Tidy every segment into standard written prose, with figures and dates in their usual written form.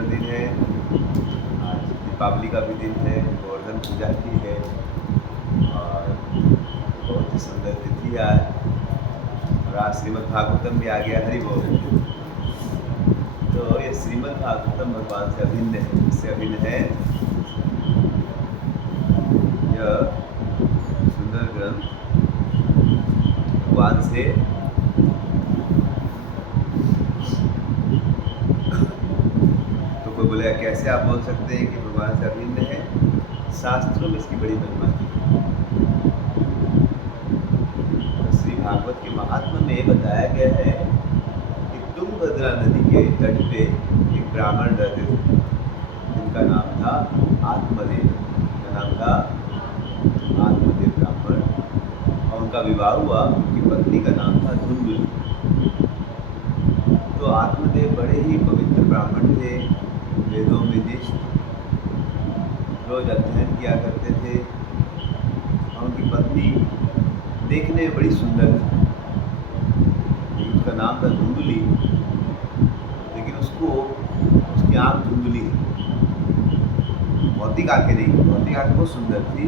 सुंदर दिन है। आज दीपावली का भी दिन है, गोवर्धन पूजा की है और बहुत ही सुंदर तिथि आज। और आज श्रीमद् भागवतम भी आ गया, हरि बोल। तो ये श्रीमद् भागवतम भगवान से अभिन्न है। इससे अभिन्न है यह सुंदर ग्रंथ भगवान से तो कोई बोलेगा कैसे आप बोल सकते हैं कि भगवान से अभिन्न है? शास्त्रों में इसकी बड़ी महिमा की है। तो श्री भागवत के महात्मा में बताया गया है कि तुंगभद्रा नदी के तट पे एक ब्राह्मण रहते थे जिनका नाम था आत्मदेव। उनका नाम था आत्मदेव ब्राह्मण और उनका विवाह हुआ। उनकी पत्नी का नाम था धुंधुली। तो आत्मदेव बड़े ही पवित्र ब्राह्मण थे, वेदों में निष्ठ, रोज अध्ययन किया करते थे और उनकी पत्नी देखने में बड़ी सुंदर थी। उसका नाम था धुंधुली, लेकिन उसकी आँख धुंधुली है। भौतिक आँखें नहीं, भौतिक आँखें बहुत सुंदर थी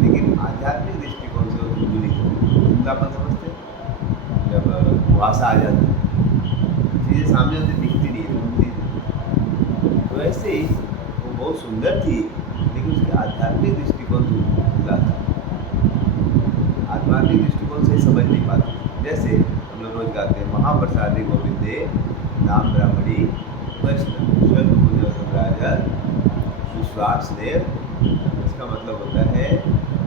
लेकिन आध्यात्मिक दृष्टिकोण से वो धुंधुली थी। धुंधलापन समझते, जब कुहासा आ जाता है, चीज़ें सामने होती दिखती नहीं है, धुंधली थी। तो ऐसे ही वो बहुत सुंदर थी लेकिन उसके आध्यात्मिक दृष्टिकोण से धुंधला था। आध्यात्मिक दृष्टिकोण से समझ नहीं पाते। जैसे हम लोग रोज गाते हैं, महाप्रसादे गोविंदे नाम ब्राह्मणी वैष्णव स्वल्प पुण्यवतम राजन विश्वास देव। इसका मतलब होता है,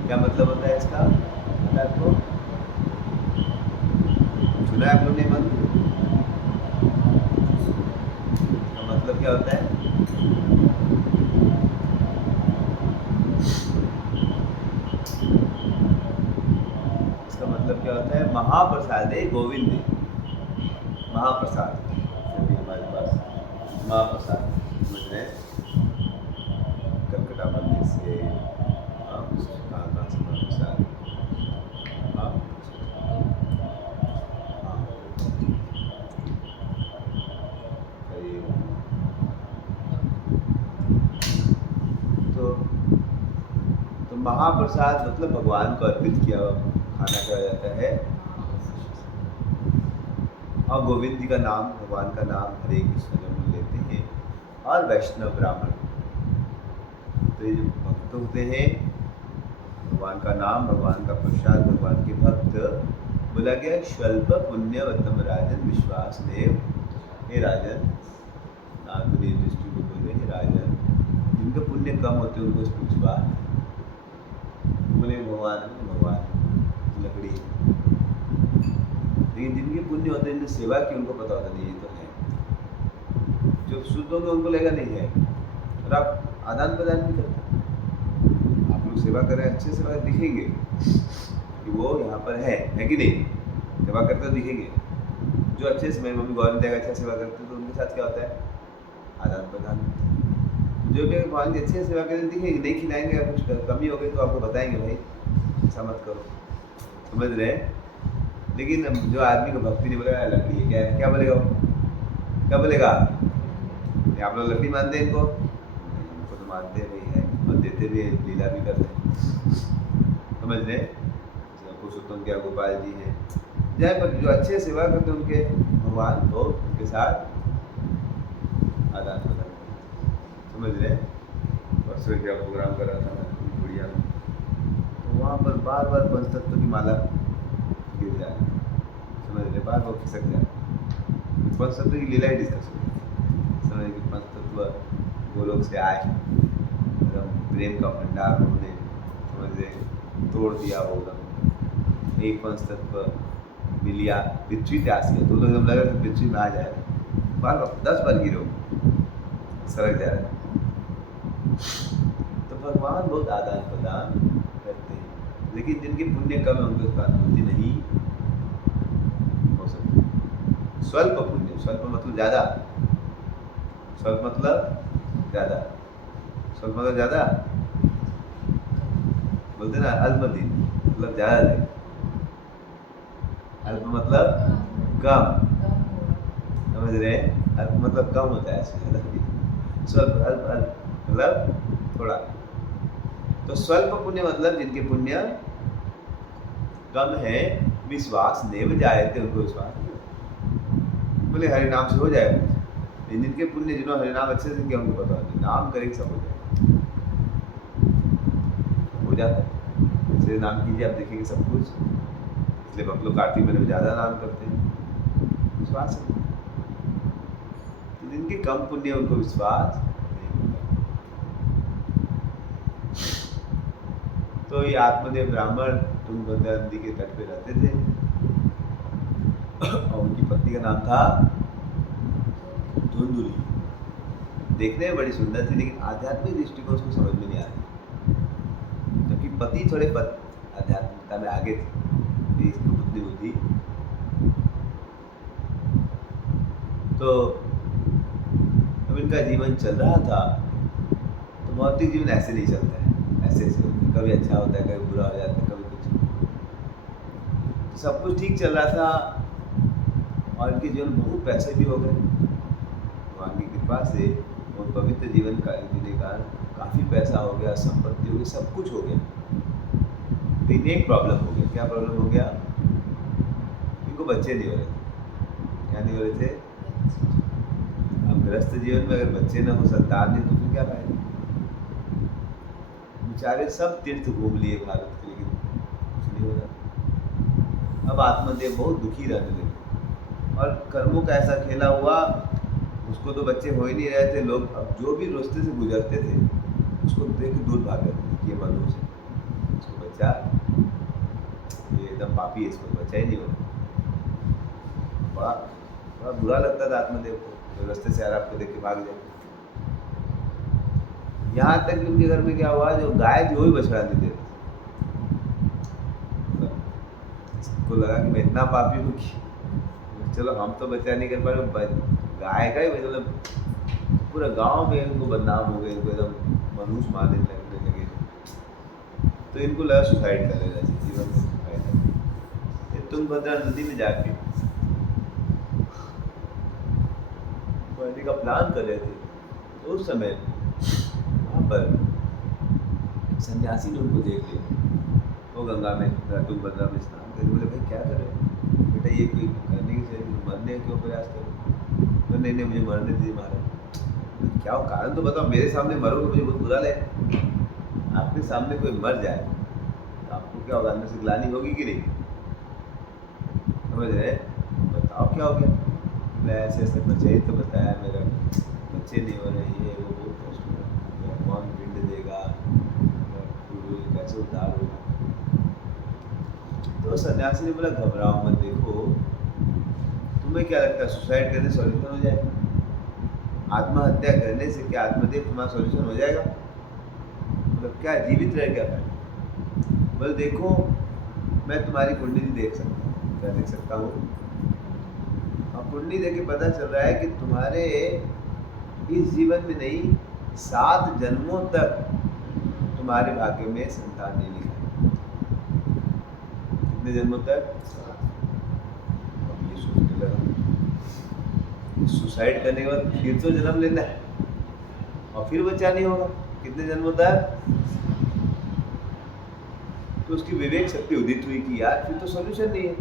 क्या मतलब होता है इसका? पता आपको? सुना है आप लोग ने? मंत्र इसका मतलब क्या होता है? इसका मतलब क्या होता है? महाप्रसादे गोविंदे। महाप्रसाद जब हमारे पास महाप्रसाद समझ रहे हैं, कलकत्ता मंदिर से कहाँ से महाप्रसाद, तो महाप्रसाद मतलब भगवान को अर्पित किया हुआ खाना कहा जाता है। और गोविंद जी का नाम, भगवान का नाम हरे कृष्ण जब हम लेते हैं। और वैष्णव ब्राह्मण, तो ये जो भक्त होते हैं, भगवान का नाम, भगवान का प्रसाद, भगवान के भक्त, बोला गया स्वल्प पुण्यवतम राजन विश्वास देव। हे राजन, नागपुरी दृष्टि को बोल रहे हैं राजन, जिनके पुण्य कम होते हैं उनको विश्वास। बोले भगवान लकड़ी, लेकिन जिनके पुण्य होते हैं, जिनने सेवा की, उनको पता होता नहीं ये तो है। जो शुद्ध होंगे उनको लगेगा नहीं है। और आप आदान प्रदान नहीं करते, आप लोग सेवा करें, अच्छे सेवा दिखेंगे कि वो यहाँ पर है कि नहीं? सेवा करते तो दिखेंगे। जो अच्छे से, मेरी मम्मी गौरव देगा अच्छा सेवा करते तो उनके साथ क्या होता है? आदान प्रदान। जो भी भगवान की अच्छी सेवा करें दिखेंगे, नहीं खिलाएंगे या कुछ कमी हो गई तो आपको बताएंगे भाई ऐसा मत करो, समझ रहे हैं? लेकिन जो आदमी को भक्ति नहीं बोलेगा लकड़ी है, क्या है? क्या बोलेगा वो? क्या बोलेगा? आप लोग लकड़ी मानते हैं इनको? इनको तो मानते नहीं है और देते भी हैं, लीला भी करते हैं, समझ रहे हैं? पुरुषोत्तम क्या गोपाल जी हैं, जहाँ पर जो अच्छे सेवा करते हैं उनके भगवान को उनके साथ आदान प्रदान, समझ रहे हैं? परसों क्या प्रोग्राम कर रहा था मैं गुड़िया में, तो वहाँ पर बार बार पंचतत्व की माला गिर जाए, समझ रहे? बार बार खिसक जाए। पंचतत्व की लीला ही डिस्कस हो गई, समझ कि पंचतत्व गोलोक से आए, एकदम प्रेम का भंडार उन्होंने, समझ रहे, तोड़ दिया होगा। एक पंचतत्व मिलिया पृथ्वी त्यास किया तो एकदम लगा कि पृथ्वी में आ जाए, बार बार 10 बार गिरो, सरक जा रहा है। तो भगवान बहुत आदान प्रदान करते हैं, लेकिन जिनके पुण्य कम है उनको इसका अनुभूति नहीं हो सकती। स्वल्प पुण्य, स्वल्प मतलब ज़्यादा, स्वल्प मतलब ज़्यादा, स्वल्प मतलब ज़्यादा बोलते ना, अल्पति मतलब ज़्यादा नहीं, अल्प मतलब कम, समझ रहे हैं? अल्प मतलब कम होता है, ज़्यादा नहीं। स्वल्प अल्प अल्प मतलब थोड़ा। तो स्वल्प पुण्य मतलब जिनके पुण्य कम है, विश्वास देव जाए थे, उनको विश्वास नहीं। बोले हरि नाम से हो जाए, लेकिन जिनके पुण्य जिन्होंने हरि नाम अच्छे से किया उनको पता नहीं, नाम करेंगे सब हो जाता है। जैसे नाम कीजिए आप देखेंगे सब कुछ, इसलिए हम लोग कार्तिक महीने में ज़्यादा नाम करते हैं, विश्वास है। तो जिनके कम पुण्य उनको विश्वास नहीं होता। तो ये आत्मदेव ब्राह्मण तुंगभद्रा नदी के तट पे रहते थे और उनकी पत्नी का नाम था धुंधुली। देखने में बड़ी सुंदर थी, लेकिन आध्यात्मिक दृष्टिकोण उसको समझ में नहीं आ रही, जबकि पति थोड़े आध्यात्मिकता में आगे थे, इसकी बुद्धि बुद्धि। तो जब इनका जीवन चल रहा था, तो भौतिक जीवन ऐसे नहीं चलता है, ऐसे ऐसे होता है, कभी अच्छा होता है, कभी बुरा हो जाता है, कभी कुछ। सब कुछ ठीक चल रहा था और इनके जीवन में बहुत पैसे भी हो गए भगवान की कृपा से, और पवित्र जीवन का जीने का काफ़ी पैसा हो गया, संपत्ति हो गई, सब कुछ हो गया। लेकिन एक प्रॉब्लम हो गया। क्या प्रॉब्लम हो गया? इनको बच्चे नहीं हो रहे थे। क्या नहीं हो रहे थे? अब गृहस्थ जीवन में अगर बच्चे ना हो, संतान नहीं, तो फिर क्या फायदा? बेचारे सब तीर्थ घूम लिए भारत के, लेकिन कुछ नहीं हो रहा। अब आत्मदेव बहुत दुखी रहने लगे और कर्मों का ऐसा खेला हुआ, उसको तो बच्चे हो ही नहीं रहे थे। लोग अब जो भी रास्ते से गुजरते थे उसको देख के दूर भाग जाते थे कि ये मनुष्य है, इसको बच्चा, ये एकदम पापी है, इसको बच्चा ही नहीं होता। बड़ा बड़ा बुरा लगता था आत्मदेव को, जो रास्ते से आपको देख के भाग जाए। यहाँ तक कि उनके घर में क्या हुआ, जो गाय थी वो भी बछड़ा नहीं देते। उसको लगा कि मैं इतना पापी हूँ कि चलो हम तो बच्चा नहीं कर पा रहे, गाय का ही मतलब पूरा गांव में इनको बदनाम हो गए, इनको एकदम मनुष्य मारने लगने लगे। तो इनको लगा सुसाइड कर लेना चाहिए, जीवन में सुसाइड। तुंगभद्रा नदी में जाके मरने का प्लान कर रहे थे, तो उस समय वहाँ पर सन्यासी ने उनको देख लिया। वो गंगा में तुंगभद्रा में स्नान करके बोले, भाई क्या कर रहे हो बेटा, ये कोई करने की चाहिए, मरने क्यों प्रयास करो? तो नहीं नहीं, मुझे मरने दीजिए महाराज। क्या हो, कारण तो बताओ, मेरे सामने मरोगे मुझे बहुत बुरा लगेगा। आपके सामने कोई मर जाए तो आपको क्या होगा, अंदर से ग्लानि होगी कि नहीं? समझ रहे? बताओ क्या हो गया? मैं ऐसे ऐसे बच्चे तो बताया, मेरा बच्चे नहीं हो रहे, ये वो बहुत कष्ट है, कौन पिंड देगा, कैसे उद्धार होगा? तो सन्यासी ने बोला, घबराओ मत, देखो तुम्हें क्या लगता है सुसाइड करने सॉल्यूशन हो जाएगा? आत्महत्या करने से क्या आत्मदेव तुम्हारा सॉल्यूशन हो जाएगा? मतलब क्या जीवित रह क्या पाए? बोले देखो, मैं तुम्हारी कुंडली देख सकता हूँ। क्या देख सकता हूँ? और कुंडली देख के पता चल रहा है कि तुम्हारे इस जीवन में नहीं, 7 जन्मों तक तुम्हारे भाग्य में संतान नहीं लिखा है। कितने जन्मों तक? अब ये सोचने लगा, सुसाइड करने के बाद फिर तो जन्म लेना है और फिर बच्चा नहीं होगा, कितने जन्मों तक? तो उसकी विवेक शक्ति उदित हुई कि यार फिर तो सॉल्यूशन नहीं है,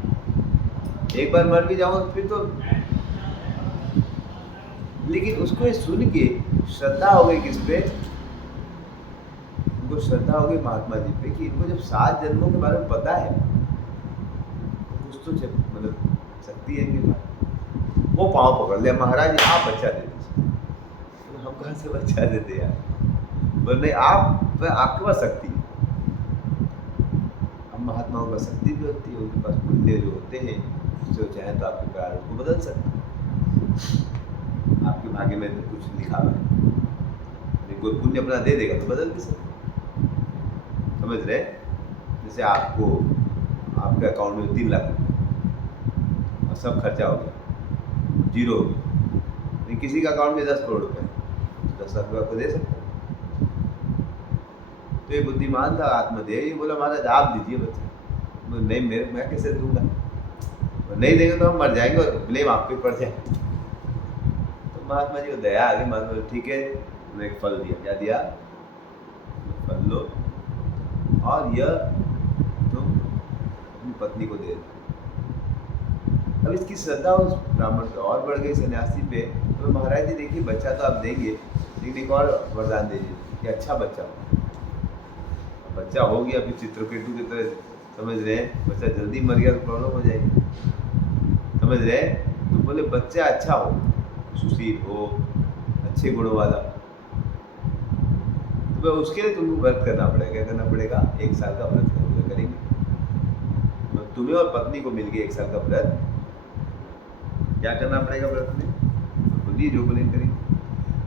एक बार मर भी जाऊंगा फिर तो। लेकिन उसको ये सुन के श्रद्धा हो गई किस पे? उनको श्रद्धा हो गई महात्मा जी पे, कि इनको जब 7 जन्मों के बारे में पता है, कुछ तो मतलब शक्ति है इनके पास। वो पाँव पकड़ लिया, महाराज जी आप बच्चा दे दीजिए। तो हम कहाँ से बच्चा देते यार? बोले आप, आपके पास शक्ति है। अब महात्माओं का शक्ति भी होती है, उनके पास पुण्य जो होते हैं, जो चाहे तो आपके प्रारब्ध को बदल सकते हैं। आपके भाग्य में तो कुछ लिखा हुआ है, कोई पुण्य अपना दे देगा तो बदल भी सकते। समझ रहे? जैसे आपको आपके अकाउंट में 3 लाख रुपये और सब खर्चा हो गया, 0 हो गया, लेकिन किसी का अकाउंट में 10 करोड़ रुपये, 10 लाख रुपये आपको दे सकता है। तो ये बुद्धिमान था आत्मदेव, ये बोला महाराज आप दीजिए बच्चा। नहीं, मैं कैसे दूंगा? नहीं देंगे तो हम मर जाएंगे और ब्लेम आप पे पड़ जाए। तो महात्मा जी को दया आ गई, महात्मा जी ठीक है, तुमने एक फल दिया। क्या दिया? फल लो और यह तुम अपनी पत्नी को दे दो। अब इसकी श्रद्धा उस ब्राह्मण पे और बढ़ गई, सन्यासी पे। तो महाराज जी देखिए, बच्चा तो आप देंगे, लेकिन एक और वरदान दीजिए कि अच्छा बच्चा हो। बच्चा हो गया, फिर चित्रकेतु की तरह, समझ रहे हैं, बच्चा जल्दी मर गया तो प्रॉब्लम हो जाएगी, समझ रहे हैं। तो बोले बच्चा अच्छा हो, सुशील हो, अच्छे गुणों वाला। तो उसके लिए तुमको व्रत करना पड़ेगा। क्या करना पड़ेगा? 1 साल का व्रत करेंगे। तुम्हें और पत्नी को मिलके 1 साल का व्रत क्या करना पड़ेगा व्रत में? बोलिए, जो बोले करेंगे।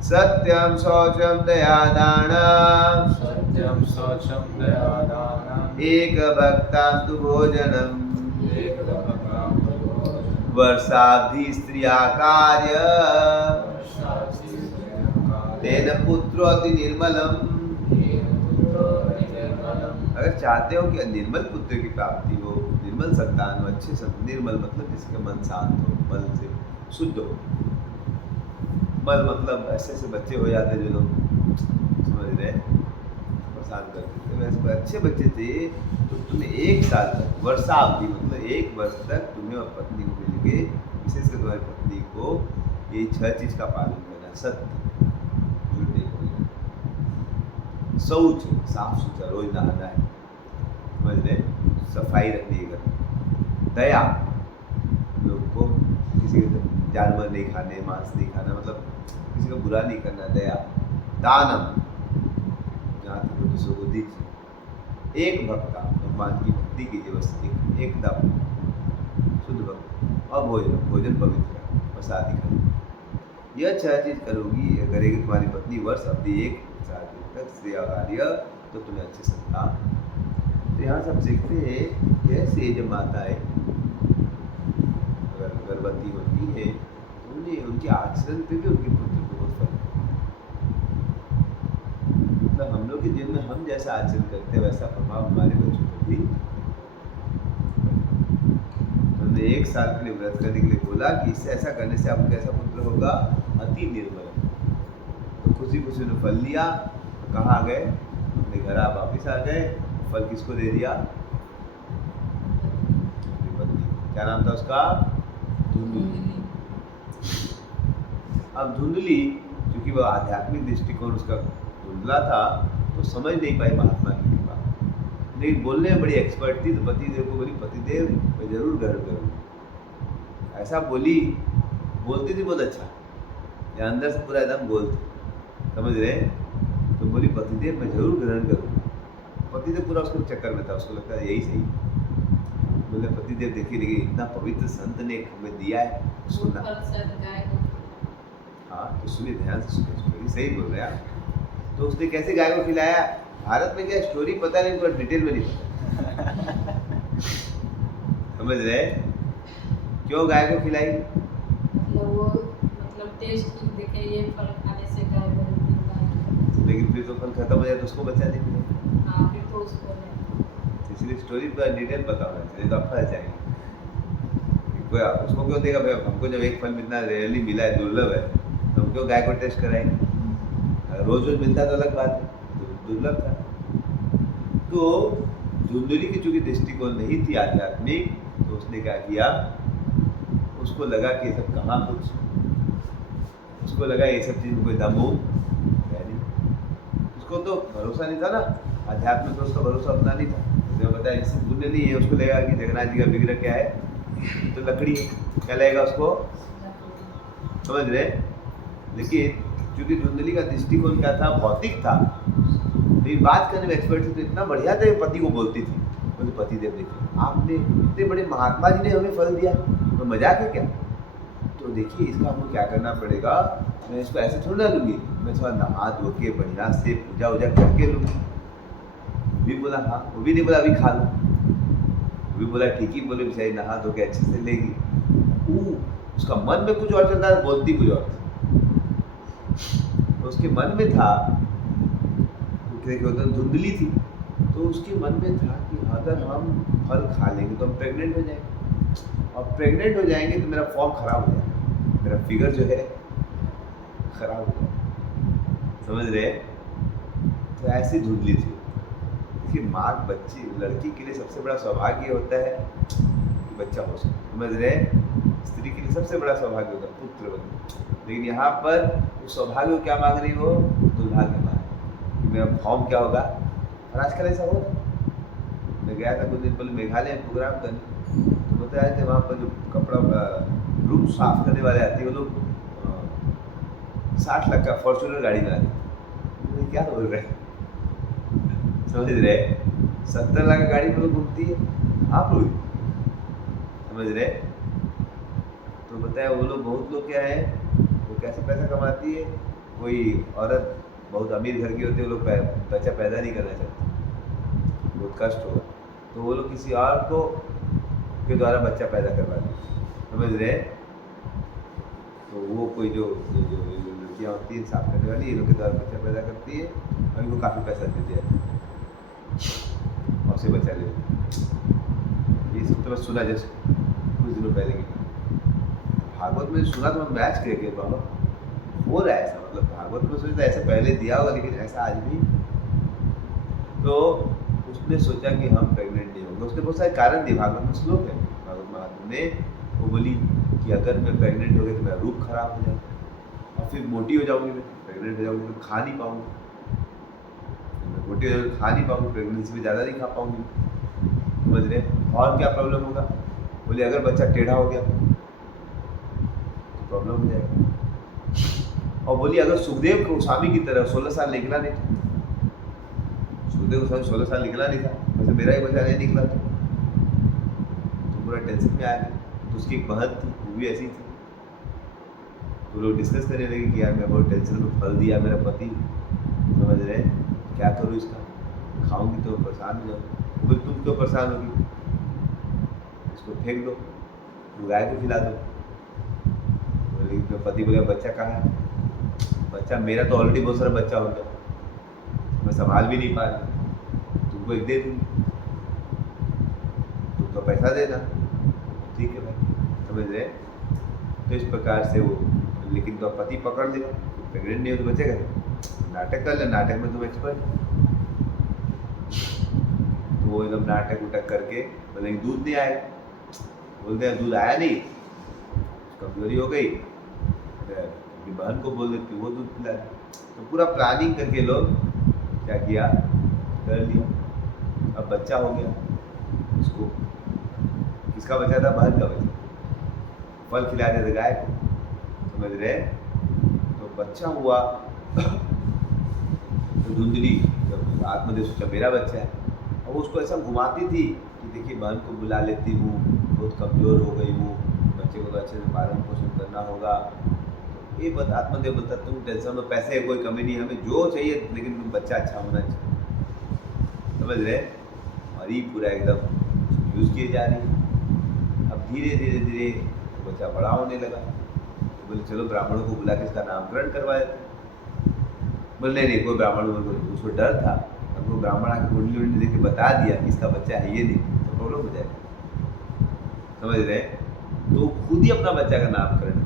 सत्यम शौचम दयादानम, सत्यम शौचम दयादानम, एक भक्तान्तु भोजनम, एक भक्तां भोजनम, वर्षाब्धि स्त्रिया कार्य, वर्षाब्धि स्त्रिया तेन पुत्रो अति निर्मलम। तेन पुत्रो अति निर्मलम। अगर चाहते हो कि निर्मल पुत्र की प्राप्ति हो, निर्मल संतान हो, अच्छे निर्मल मतलब जिसके मन शांत हो, मल से शुद्ध हो। मल मतलब ऐसे ऐसे बच्चे हो जाते जो लोग, समझ रहे, परेशान कर देते, वैसे अच्छे बच्चे थे। तो तुम्हें 1 साल तक, वर्षावधि मतलब 1 वर्ष तक तुम्हें और पत्नी को मिलके, विशेषकर तुम्हारी पत्नी को, ये 6 चीज का पालन करना। सत्य, झूठ नहीं बोलना, शौच, साफ सुथरा रोज नहाना है, समझ रहे, सफाई रखनी है घर में, दया, लोग को किसी के जानवर नहीं खाने, मांस नहीं खाना, मतलब किसी का बुरा नहीं करना, दया, दानम, जहाँ तक हो दूसरों को दीजिए, एक भक्ता, भगवान की भक्ति कीजिए, बस एकदम शुद्ध भक्त, और भोजन, भोजन पवित्र, प्रसाद खाइए। यह 6 चीज करोगी, करेगी तुम्हारी पत्नी वर्ष अवधि 1 साल तक श्रेय कार्य, तो तुम्हें अच्छे संतान। तो यहाँ सब सीखते हैं कैसे जब माताएं अगर गर्भवती होती है तो उन्हें उनके आचरण पे भी उनके पुत्र को बहुत फर्क है। मतलब हम लोग के जीवन में हम जैसा आचरण करते हैं वैसा प्रभाव हमारे बच्चों पर भी। हमने 1 साल के लिए व्रत करने के लिए बोला कि इससे ऐसा करने से आपको कैसा पुत्र होगा? अति निर्मल। तो खुशी खुशी ने फल लिया, तो कहाँ आ गए? अपने घर आप वापिस आ गए। फल किसको दे दिया? अपनी पत्नी। क्या नाम था उसका? धुंधली। अब धुंधली, क्योंकि वह आध्यात्मिक दृष्टिकोण उसका धुंधला था, तो समझ नहीं पाई महात्मा की कृपा, लेकिन बोलने में बड़ी एक्सपर्ट थी। तो पतिदेव को बोली, पतिदेव मैं जरूर ग्रहण करूँगी। ऐसा बोली, बोलती थी बहुत अच्छा, या अंदर से पूरा एकदम गोल थी, समझ रहे। तो बोली, पतिदेव मैं जरूर ग्रहण करूँगी। पतिदेव पूरा उसको चक्कर में था, उसको लगता है यही सही। बोले, पतिदेव देखिए, लेकिन इतना पवित्र संत ने हमें दिया है, सुनना। हाँ, तो सुनिए, ध्यान से सुनिए, सही बोल रहे हैं आप। तो उसने कैसे गाय को खिलाया? भारत में क्या स्टोरी पता नहीं, पूरा डिटेल में नहीं पता। समझ रहे? क्यों गाय को खिलाई? मतलब टेस्ट देखे, ये फल खाने से गाय बनती है। लेकिन फिर तो फल खत्म हो जाए तो उसको बचा नहीं मिलेगा। हाँ, फिर तो उसको इसलिए स्टोरी पूरा डिटेल पता होना चाहिए, तो आप फंस जाएंगे। उसको क्यों देगा भाई? हमको जब एक फल इतना रेयरली मिला है, दुर्लभ है, तो हम क्यों गाय को टेस्ट कराएंगे? रोज रोज मिलता तो अलग बात है, तो दुर्लभ था। तो धुंधली की चूंकि दृष्टिकोण नहीं थी आध्यात्मिक, तो उसने क्या किया, उसको लगा कि ये सब कहाँ कुछ, उसको लगा ये सब चीज में कोई दम हो, उसको तो भरोसा नहीं था ना, अध्यात्म में तो उसका भरोसा उतना नहीं था। उसने बताया इससे पुण्य नहीं है, उसको लगेगा कि जगन्नाथ जी का विग्रह क्या है, तो लकड़ी है, क्या लगेगा उसको, समझ रहे। लेकिन क्योंकि धुंधली का दृष्टिकोण क्या था, भौतिक था, लेकिन बात करने में एक्सपर्ट थी, तो इतना बढ़िया था, पति को बोलती थी, बोले पति देव देखिए आपने इतने बड़े महात्मा जी ने हमें फल दिया, तो मजाक है क्या? तो देखिए इसका हमको क्या करना पड़ेगा, मैं इसको ऐसे थोड़ा लूँगी, मैं थोड़ा नहा धो के बढ़िया से पूजा वूजा करके लूँगी। भी बोला हाँ, वो भी नहीं बोला अभी खा लो, वो भी बोला ठीक ही, बोले बेचारी नहा धो के अच्छे से लेगी। उसका मन में कुछ और चल रहा था, बोलती कुछ और। तो उसके मन में था, धुंधली थी, तो उसके मन में था कि अगर हम फल खा लेंगे तो हम प्रेग्नेंट हो जाएंगे, और प्रेग्नेंट हो जाएंगे तो मेरा फॉर्म खराब हो जाएगा, मेरा फिगर जो है खराब हो जाए, समझ रहे? तो ऐसी धुंधली थी। देखिए माँ बच्ची लड़की के लिए सबसे बड़ा सौभाग्य होता है कि बच्चा हो सके, समझ रहे? स्त्री के लिए सबसे बड़ा सौभाग्य होता है पुत्र बने, लेकिन यहाँ पर उस सौभाग्य को क्या मांग रही हो? दुर्भाग्य मांग रही। मेरा फॉर्म क्या होगा? और आजकल ऐसा हो रहा है। मैं गया था कुछ दिन पहले मेघालय में प्रोग्राम करने, तो बताया थे वहाँ पर जो कपड़ा रूम साफ करने वाले आते हैं वो लोग 60 लाख का फॉर्च्यूनर गाड़ी में आते हैं। क्या बोल रहे हैं, समझ रहे? 70 लाख का गाड़ी में लोग घूमती है, आप लोग समझ रहे? तो बताया वो लोग, बहुत लोग क्या है, वो कैसे पैसा कमाती है। कोई औरत बहुत अमीर घर की होती है, वो लोग बच्चा पैदा नहीं करना चाहते, बहुत कष्ट होगा, तो वो लोग किसी और को के द्वारा बच्चा पैदा करवाते हैं, समझ रहे? तो वो कोई जो लड़कियाँ होती हैं साफ करने वाली, ये लोग के द्वारा बच्चा पैदा करती है और इनको काफ़ी पैसा देती है और से बच्चा ले। ये सब तो मैं सुना जैसे कुछ दिनों पहले की भागवत में सुना, तो मैं मैच करके बाबा हो रहा है ऐसा, मतलब भागवत में सोचता ऐसा पहले दिया होगा, लेकिन ऐसा आज भी। तो उसने सोचा कि हम प्रेग्नेंट नहीं होंगे, उसने बहुत सारे कारण दिए, भागवत में श्लोक है, भागवत महात्मा ने वो बोली कि अगर मैं प्रेग्नेंट हो गई तो मेरा रूप खराब हो जाएगा और फिर मोटी हो जाऊंगी, मैं प्रेग्नेंट हो जाऊंगी तो खा नहीं पाऊंगी, मैं मोटी हो जाऊंगी खा नहीं पाऊंगी, प्रेगनेंसी में ज़्यादा नहीं खा पाऊंगी, समझ रहे? और क्या प्रॉब्लम होगा? बोले अगर बच्चा टेढ़ा हो गया तो प्रॉब्लम हो जाएगा। और बोली अगर सुखदेव गोस्वामी की तरह 16 साल निकला नहीं था, सुखदेव गोस्वामी 16 साल निकला नहीं था, वैसे मेरा ही बच्चा नहीं निकला था, तो पूरा टेंशन में आ गया। तो उसकी एक बहन थी, वो भी ऐसी थी, तो लोग डिस्कस करने लगे कि यार मैं बहुत टेंशन में फल दिया मेरा पति, समझ रहे? क्या करूँ इसका, खाऊंगी तो परेशान हो जाऊँगी। बोले तुम क्यों परेशान होगी, इसको फेंक दो, गाय को खिला दो। बोले तो पति बोले बच्चा कहाँ है? बच्चा मेरा तो ऑलरेडी बहुत सारा बच्चा हो गया, मैं संभाल भी नहीं पा रही, तुमको एक दे दूँगी, तुम तो पैसा देना। ठीक है भाई, समझ रहे? तो इस प्रकार से वो, लेकिन तो पति पकड़ लेगा, प्रेग्नेंट नहीं हो तो बच्चे करें, नाटक कर ले, नाटक में तुम एक्सपर्ट। तो वो एकदम नाटक उटक करके बोले दूध नहीं आएगा, बोलते हैं दूध आया नहीं, कमजोरी हो गई, अपनी बहन को बोल देती वो दूध पिला दे। तो पूरा प्लानिंग करके लोग क्या किया, कर लिया। अब बच्चा हो गया, उसको किसका बच्चा था? बहन का बच्चा, फल खिला देते गाय को, समझ रहे? तो बच्चा हुआ तो धुंधली जब आत्मदेव सोचा मेरा बच्चा है, और उसको ऐसा घुमाती थी कि देखिए बहन को बुला लेती हूँ, बहुत कमज़ोर हो गई हूँ, बच्चे को तो अच्छे से पालन पोषण करना होगा। ये बता, आत्मदेव बोलता तुम टेंशन में, पैसे कोई कमी नहीं, हमें जो चाहिए लेकिन तुम बच्चा अच्छा होना चाहिए, समझ रहे? और ये पूरा एकदम यूज़ किए जा रही है। अब धीरे धीरे धीरे बच्चा बड़ा होने लगा, तो बोले चलो ब्राह्मणों को बुला के इसका नामकरण करवा देते। बोले नहीं कोई ब्राह्मण, उसको डर था, अब वो ब्राह्मण आके कुंडली उंडली देख के बता दिया कि इसका बच्चा है ये नहीं, तो प्रॉब्लम हो जाएगा, समझ रहे? तो खुद ही अपना बच्चा का नामकरण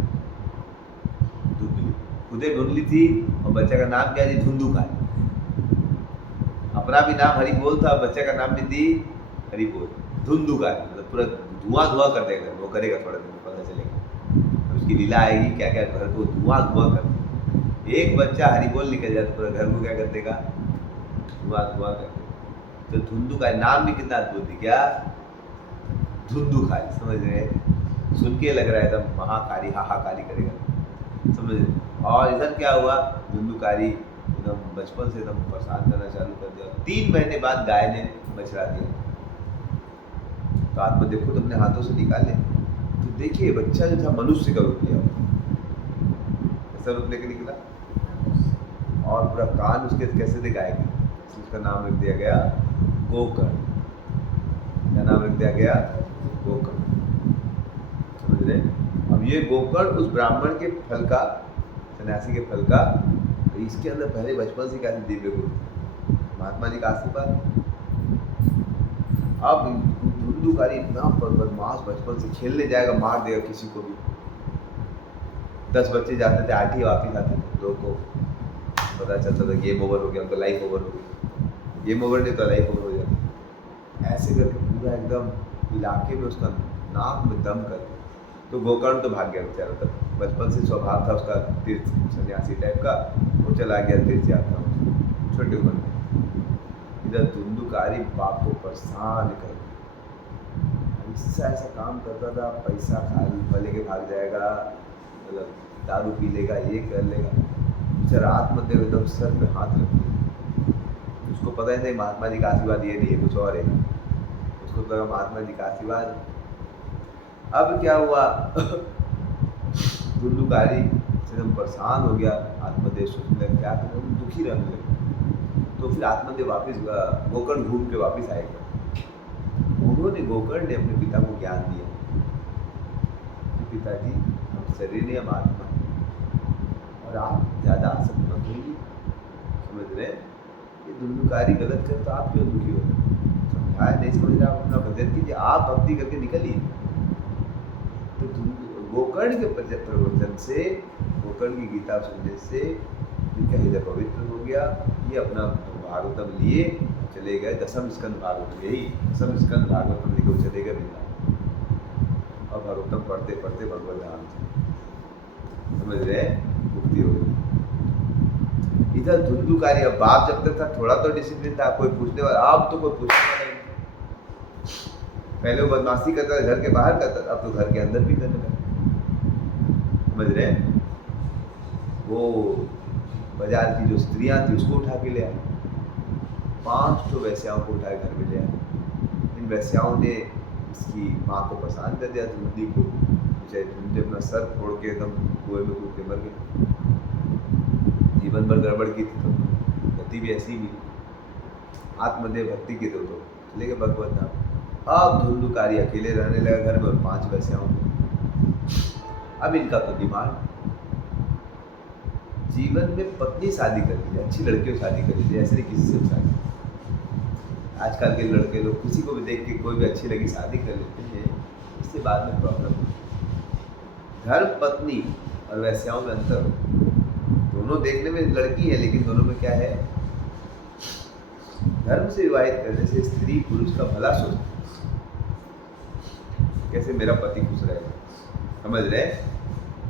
खुद ही ढूंढ ली थी, और बच्चा का नाम क्या है? धुंधुकार। अपना भी नाम हरि बोल था, बच्चे का नाम भी दी हरि बोल, धुंधुकार, मतलब पूरा धुआं धुआं कर देगा, वो करेगा थोड़ा दिन पता चलेगा, उसकी लीला आएगी क्या क्या घर को धुआं धुआं कर देगा। एक बच्चा हरि बोल निकल जाता पूरा घर को क्या कर देगा? धुआं धुआं कर देगा। तो धुंधुकार नाम भी कितना अद्भुत है, क्या धुंधुकार, समझ रहे? सुन के लग रहा है एकदम महाकारी हाहाकारी करेगा, समझ रहे? और इधर क्या हुआ, धुंधुकारी एकदम बचपन से एकदम परेशान करना चालू कर दिया। 3 महीने बाद गाय ने बछड़ा दिया, तो आत्मदेव खुद अपने हाथों से निकाले, तो देखिए बच्चा जो था मनुष्य का रूप लिया, ऐसा रूप लेके निकला, और पूरा कान उसके कैसे थे गाय के, उसका नाम रख दिया गया गोकर्ण। क्या नाम रख दिया गया? गोकर्ण, समझ रहे? अब ये गोकर्ण उस ब्राह्मण के फल का, सन्यासी के फल का, तो इसके अंदर पहले बचपन से क्या दिव्य गुरु, महात्मा जी का आशीर्वाद। अब धुंधुकारी इतना बदमाश, बचपन से खेलने जाएगा मार देगा किसी को भी, 10 बच्चे जाते थे 8 ही वापिस आते थे, 2 को पता चलता था गेम ओवर हो गया, उनका लाइफ ओवर हो गई। गेम ओवर नहीं तो लाइफ ओवर हो जाती। ऐसे करके पूरा एकदम इलाके में उसका नाक में दम कर दिया। तो गोकर्ण तो भाग गया बेचारा, तब बचपन से स्वभाव था उसका तीर्थ सन्यासी टाइप का, वो चला गया तीर्थ यात्रा में छोटी उम्र में। इधर धुंधुकारी बाप को परेशान कर ऐसा काम करता था, पैसा खा भले के भाग जाएगा, मतलब दारू पी लेगा, ये कर लेगा। बेचारा आत्मदेव एकदम सर पे हाथ रख दिया। उसको पता ही नहीं महात्मा जी का आशीर्वाद ये नहीं है, कुछ और है। उसको लगा महात्मा जी का आशीर्वाद। अब क्या हुआ धुंधुकारी एकदम परेशान हो गया। आत्मदेव सोचने लगे क्या करें, दुखी रहने लगे। तो फिर आत्मदेव वापिस गोकर्ण घूम के वापिस आएगा। उन्होंने गोकर्ण ने अपने पिता को ज्ञान दिया कि पिताजी हम शरीर नहीं, हम आत्मा, और आप ज़्यादा आसक्त मत होइए। समझ रहे हैं, ये धुंधुकारी गलत करे तो आप क्यों दुखी हो रहे? समझाया नहीं समझ रहे, आप अपना भजन कीजिए, आप भक्ति करके निकलिए। तो गोकर्ण के प्रवचन से, गोकर्ण की गीता सुनने से इनका हृदय पवित्र हो गया। ये अपना भागवतम लिए चले गए, दसम स्कंद भागवतम, यही दसम स्कंद भागवतम लेकर चले गए वृंदावन। और भागवतम पढ़ते पढ़ते भगवत धाम से, समझ रहे, मुक्ति हो गई। इधर धुंधुकारी, अब बाप जब तक था थोड़ा तो डिसिप्लिन था, कोई पूछने वाला, अब तो कोई पूछने वाला नहीं। पहले वो बदमाशी करता था, घर के बाहर करता था, अब तो घर के अंदर भी करने लगा। समझ रहे, वो बाजार की जो स्त्रियां थी उसको उठा के ले आए, 5 तो वैश्याओं को उठाए घर में ले आए। इन वैश्याओं ने इसकी माँ को परेशान कर दिया, धुंधी को। बेचारी धुंधी अपना सर फोड़ के एकदम कुएं में कूद के मर गई। जीवन भर गड़बड़ की थी, तो गति भी ऐसी भी। आत्मदेव भक्ति के तो चले गए भगवत धाम। अब धुंधुकारी अकेले रहने लगा घर में, और 5 वैश्याओं में। अब इनका तो डिमांड, जीवन में पत्नी शादी कर लीजिए, अच्छी लड़कियों शादी कर लीजिए, ऐसे नहीं किसी से शादी। आजकल के लड़के लोग किसी को भी देख के कोई भी अच्छी लगी शादी कर लेते हैं, इससे बाद में प्रॉब्लम होती है। धर्म पत्नी और वैश्याओं में अंतर हो, दोनों देखने में लड़की है, लेकिन दोनों में क्या है, धर्म से विवाहित करने से स्त्री पुरुष का भला सोचती, कैसे मेरा पति खुश रहेगा। समझ रहे,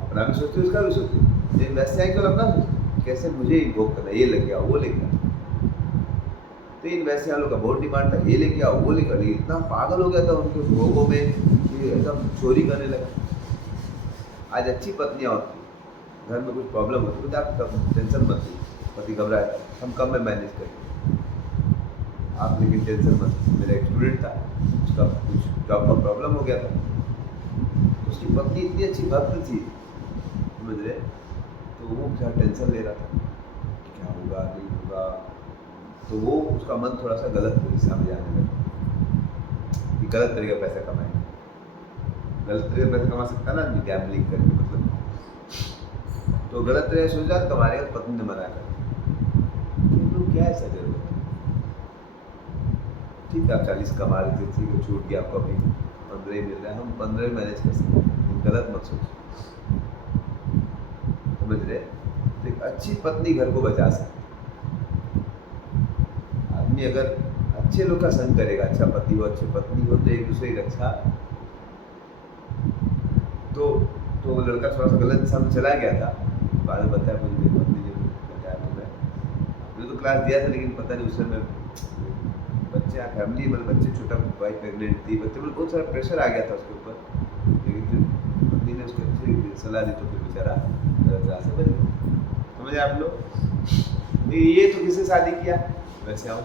अपना भी सोचती, उसका भी सोचती। लेकिन वैसे है, केवल अपना सोचती, कैसे मुझे ही भोग करना, ये लेके आओ, वो लेके आओ। तो इन वैसे लोग का बहुत डिमांड था, ये लेके आओ, वो लेकर। इतना पागल हो गया था उनके भोगों में, एकदम चोरी करने लगा। आज अच्छी पत्नियाँ होती, घर में कुछ प्रॉब्लम होती तो आप टेंशन मत लीजिए, पति घबराए, हम कम में मैनेज करेंगे, आप लेकिन टेंशन मत। मेरा एक स्टूडेंट था, उसका कुछ जॉब का प्रॉब्लम हो गया था, उसकी पत्नी इतनी अच्छी भक्त थी, समझ रहे, तो वो क्या टेंशन ले रहा था, क्या होगा नहीं होगा। तो वो उसका मन थोड़ा सा गलत दिशा में जाने लगा कि गलत तरीके का पैसा कमाएंगे। गलत तरीके का पैसा कमा सकता ना आदमी, गैम्बलिंग करके, मतलब तो गलत तरीके सोच रहा कमाने का, पत्नी ने मना कर। तो क्या ऐसा जरूरत है, ठीक है आप 40 कमा रहे थे, ठीक है छूट गया आपको, अभी 15 ही मिल रहा है, हम 15 मैनेज कर सकते हैं, गलत मत सोचो। समझ रहे, तो एक अच्छी पत्नी घर को बचा सकती। आदमी अगर अच्छे लोग का संग करेगा, अच्छा पति हो अच्छी पत्नी हो, तो एक दूसरे की रक्षा। तो लड़का थोड़ा सा गलत दिशा में चला गया था, बाद में बताया मुझे मेरी पत्नी ने बताया। तो मैंने तो क्लास दिया था, लेकिन पता नहीं उस समय बच्चे फैमिली, मतलब बच्चे छोटा, वाइफ प्रेगनेंट थी, बच्चे में बहुत सारा प्रेशर आ गया था उसके ऊपर। लेकिन फिर पत्नी ने उसको अच्छी सलाह दी, तो फिर बेचारा गलत रास्ते बच गया। समझे आप लोग, ये तो किससे शादी किया, वैसे आओ,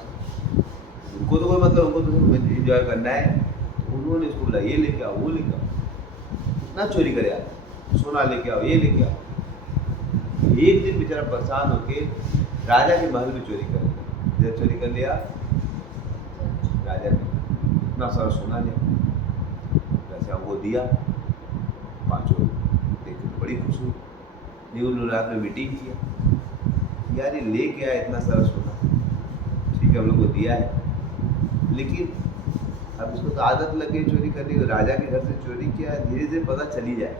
उनको तो कोई मतलब, उनको तो एंजॉय करना है। तो उन्होंने उसको बोला ये लेके आओ, वो लेके आओ, कितना चोरी करे आप, सोना लेके आओ, ये लेके आओ। एक दिन बेचारा परेशान होके राजा के महल में चोरी कर लिया। इधर चोरी कर लिया, राजा ने इतना सारा सोना लिया, वैसे वो दिया, 5 देख के तो बड़ी खुश हुई। नहीं, उन्होंने रात में मीटिंग किया, यार ये लेके आया इतना सारा सोना, ठीक है हम लोग को दिया है, लेकिन अब इसको तो आदत लग गई चोरी करने की। राजा के घर से चोरी किया, धीरे धीरे पता चली जाए,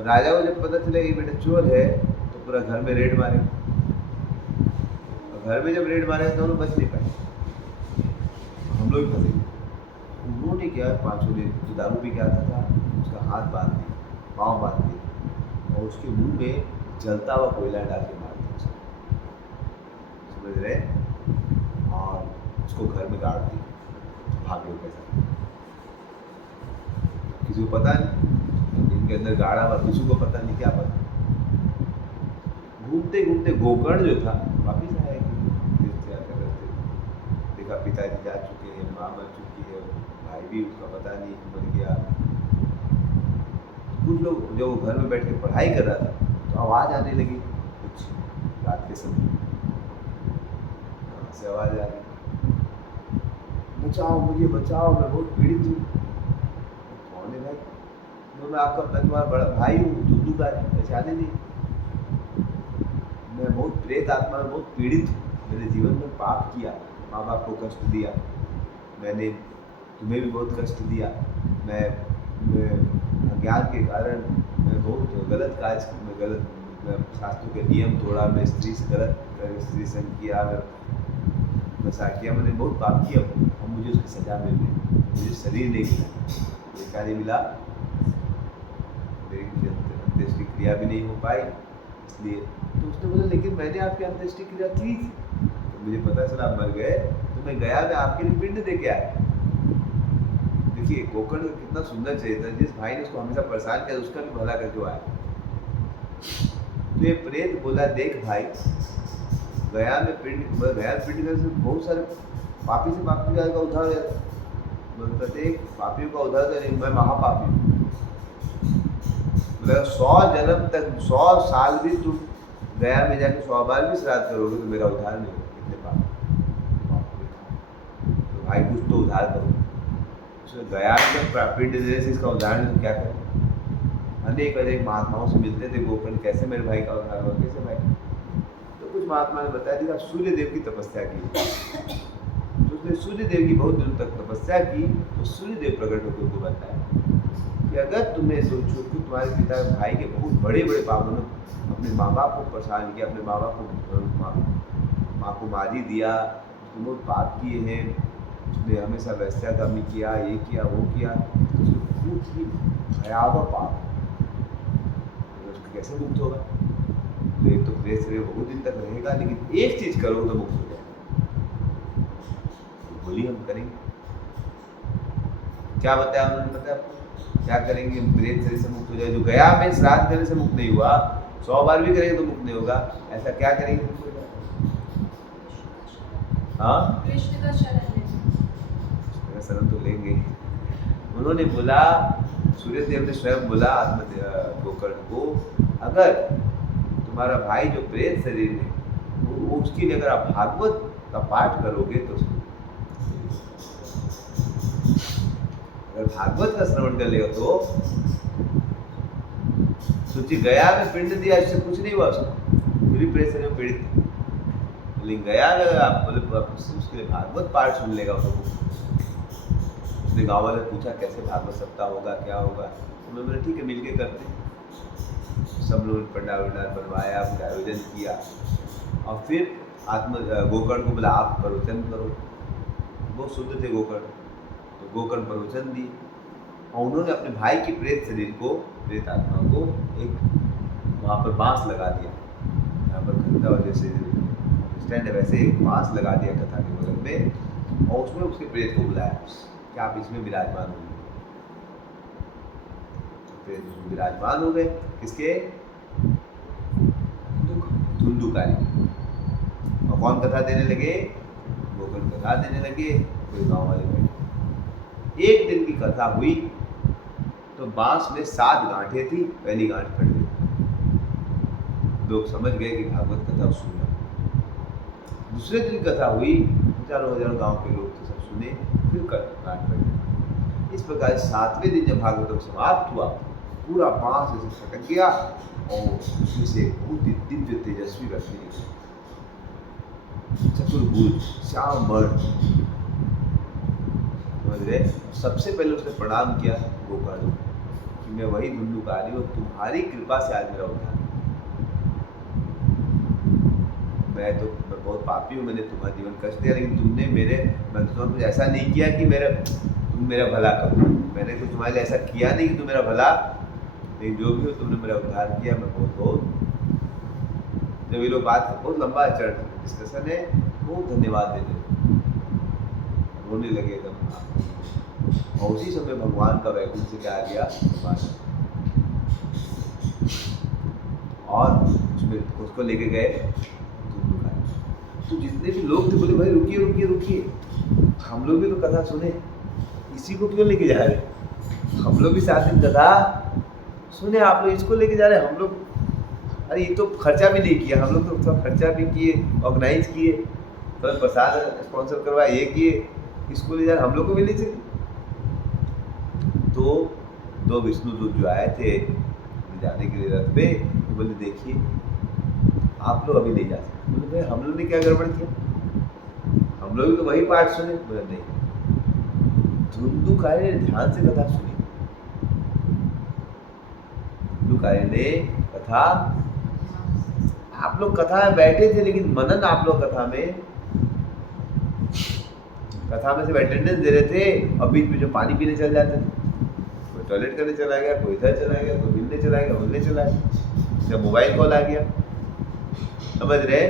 और राजा को जब पता चला कि बेटा चोर है तो पूरा घर में रेड मारे, और घर में जब रेड मारे तो दोनों बच नहीं पाए, हम लोग फंसे। उन्होंने क्या, पांचों ने जो दारू पी के आता था उसका हाथ बांध दिया, पाँव बांध दिया और उसके मुंह में जलता हुआ कोयला डाल के मार दिया उसको, समझ रहे, और उसको घर में गाड़ दिया, भाग गए पैसा, किसी को पता नहीं इनके अंदर गाड़ा हुआ, किसी को पता नहीं, क्या पता। घूमते घूमते गोकर्ण जो था वापिस आया, तीर्थ यात्रा करते, देखा पिताजी जा चुके हैं, माँ मर चुकी है, भाई भी उसका पता नहीं मर गया। कुछ लोग जो घर में बैठ के पढ़ाई कर रहा था तो आवाज़ आने लगी कुछ रात के समय, कहाँ से आवाज़ आ रही, बचाओ मुझे बचाओ, मैं बहुत पीड़ित हूँ। कौन है भाई? मैं आपका, मैं तुम्हारा बड़ा भाई हूँ, दुद्दू का है, पहचाने नहीं, मैं बहुत प्रेत आत्मा में बहुत पीड़ित हूँ, मैंने जीवन में पाप किया, माँ बाप को कष्ट दिया, मैंने तुम्हें भी बहुत कष्ट दिया, मैं अज्ञान के कारण मैं बहुत गलत काज, मैं शास्त्रों के नियम तोड़ा, मैं स्त्री से गलत स्त्री संग किया, मैं नशा किया, मैंने बहुत पाप किया, और मुझे उसकी सजा मिल गई, मुझे शरीर नहीं मिला, क्या नहीं मिला, मेरी अंत्येष्टि क्रिया भी नहीं हो पाई, इसलिए। तो उसने बोला लेकिन मैंने आपकी अंत्येष्टि क्रिया की थी, तो मुझे पता चला आप मर गए, तो मैं गया, मैं आपके लिए पिंड दे के आया। देखिए गोकर्ण का कितना सुंदर चरित्र है, जिस भाई ने उसको हमेशा परेशान किया उसका भी भला करके आया। तो ये प्रेत बोला देख भाई, गया में पिंड करने से बहुत सारे पापी से पापी का उद्धार हो जाता, प्रत्येक पापियों का उद्धार करें, मैं महापापी हूँ, मतलब 100 जन्म तक 100 साल भी तुम गया में जाके 100 बार भी श्राद्ध करोगे तो मेरा उद्धार नहीं होगा, कितने पाप। तो भाई कुछ तो उद्धार करो, उसमें गया में पिंड देने से इसका उद्धार नहीं, क्या करें। अनेक अनेक महात्माओं से मिलते थे गोकर्ण, कैसे मेरे भाई का उद्धार होगा, कैसे भाई। तो कुछ महात्मा ने बताया दिया सूर्य देव की तपस्या की, तो उसने सूर्य देव की बहुत दिनों तक तपस्या की, तो सूर्य देव प्रकट होकर उनको बताया कि अगर तुम्हें सोचो कि तुम्हारे पिता भाई के बहुत बड़े बड़े पापों ने अपने माँ बाप को परेशान किया, अपने माँ बाप को माँ को मारी दिया, उसने बहुत पाप किए हैं, उसने हमेशा वैश्यागामी किया, ये किया वो किया, तो बहुत ही भयावह पाप, उसको कैसे मुक्त होगा। तो एक तो प्रेत शरीर बहुत दिन तक रहेगा, लेकिन एक चीज करो तो मुक्त हो जाए। तो बोली हम करेंगे, क्या बताया उन्होंने, पता है आपको क्या करेंगे, प्रेत शरीर से मुक्त हो जाए। जो गया में श्राद्ध करने से मुक्त नहीं हुआ, 100 बार भी करेंगे तो मुक्त नहीं होगा, ऐसा क्या करेंगे मुक्त हो जाए। हाँ कृष्ण का शरण मेरा शरण तो लेंगे। उन्होंने बोला, सूर्य देव ने स्वयं बोला गोकर्ण को, अगर तुम्हारा भाई जो प्रेत शरीर है वो उसके लिए अगर आप भागवत का पाठ करोगे तो अगर भागवत का श्रवण कर लेगा तो सोचिए, गया में पिंड दिया, इससे कुछ नहीं हुआ उसको, पूरी प्रेत शरीर में पीड़ित था, लेकिन गया अगर आप बोले उसके लिए भागवत पाठ सुन लेगा उसको। उसने गाँव वाले पूछा कैसे भागवत सप्ताह होगा, क्या होगा, तो मैं बोला ठीक है मिलके करते हैं। सब लोगों ने पंडाल बनवाया, फिर आयोजन किया, और फिर गोकर्ण को बोला आप प्रवचन करो, बहुत शुद्ध थे गोकर्ण, तो गोकर्ण प्रवचन दिए, और उन्होंने अपने भाई की प्रेत शरीर को, प्रेत आत्मा को एक वहाँ पर बांस लगा दिया, यहाँ पर खंडा जैसे स्टैंड है वैसे एक बांस लगा दिया कथा के बगल में, और उसमें उसके प्रेत को बुलाया कि आप इसमें विराजमान हो। प्रेत उसमें विराजमान हो गए, किसके, धुंधुकारी, और कौन कथा देने लगे, गोकर्ण कथा देने लगे, कोई गाँव वाले बैठे। एक दिन की कथा हुई तो बांस में 7 गांठें थी, पहली गांठ फट गई, लोग समझ गए कि भागवत कथा सुन रहा। दूसरे दिन कथा हुई, हजारों गांव के लोग थे, सब सुने, फिर गांठ फट गई। इस प्रकार 7वें दिन जब भागवतम समाप्त हुआ, पूरा बांस ऐसे फटक गया, और उसमें से बहुत दिव्य तेजस्वी रश्मि निकली, चतुर्भुज श्याम वर्ण, समझ रहे। सबसे पहले उसने प्रणाम किया गोकर्ण, कि मैं वही धुंधुकारी हूँ, तुम्हारी कृपा से आज मेरा उद्धार। मैं बहुत पापी हूँ, मैंने तुम्हारा जीवन कष्ट दिया, लेकिन तुमने मैं तुम्हारा कुछ ऐसा नहीं किया कि तुम मेरा भला करो। मैंने तो तुम्हारे लिए ऐसा किया नहीं कि तुम मेरा भला, लेकिन जो भी हो तुमने मेरा उद्धार किया। मैं बहुत जब ये लोग बात, बहुत लंबा डिस्कशन है, बहुत धन्यवाद देते रोने लगे एकदम। और उसी समय भगवान का वैकुंठ से क्या आ गया और उसको लेके गए। तो जितने भी लोग थे बोले भाई रुकिए रुकिए रुकिए, हम लोग भी तो कथा सुने, इसी को क्यों लेके जा रहे? हम लोग भी 7 दिन कथा सुने, आप लोग इसको लेके जा रहे हैं। हम लोग, अरे ये तो खर्चा भी नहीं किया, हम लोग तो सब खर्चा भी किए, ऑर्गेनाइज किए, तो प्रसाद स्पॉन्सर करवाए, ये किए, इसको ले जा रहे, हम लोग को भी ले चले। तो 2 विष्णुदूत जो आए थे जाने के लिए रथ पे, तो बोले देखिए आप लोग अभी नहीं जा सकते। बोले भाई हम लोग ने क्या गड़बड़ किया, हम लोग तो वही पाठ सुने। बोले नहीं, धुंधुकारी ने ध्यान से कथा सुनी, धुंधुकारी ने कथा, आप लोग कथा में बैठे थे लेकिन मनन आप लोग कथा में सिर्फ अटेंडेंस दे रहे थे, और बीच में जो पानी पीने चल जाते थे, कोई टॉयलेट करने चला गया, कोई इधर चला गया, कोई मिलने चला गया, मिलने चला गया, जब मोबाइल कॉल आ गया, समझ रहे।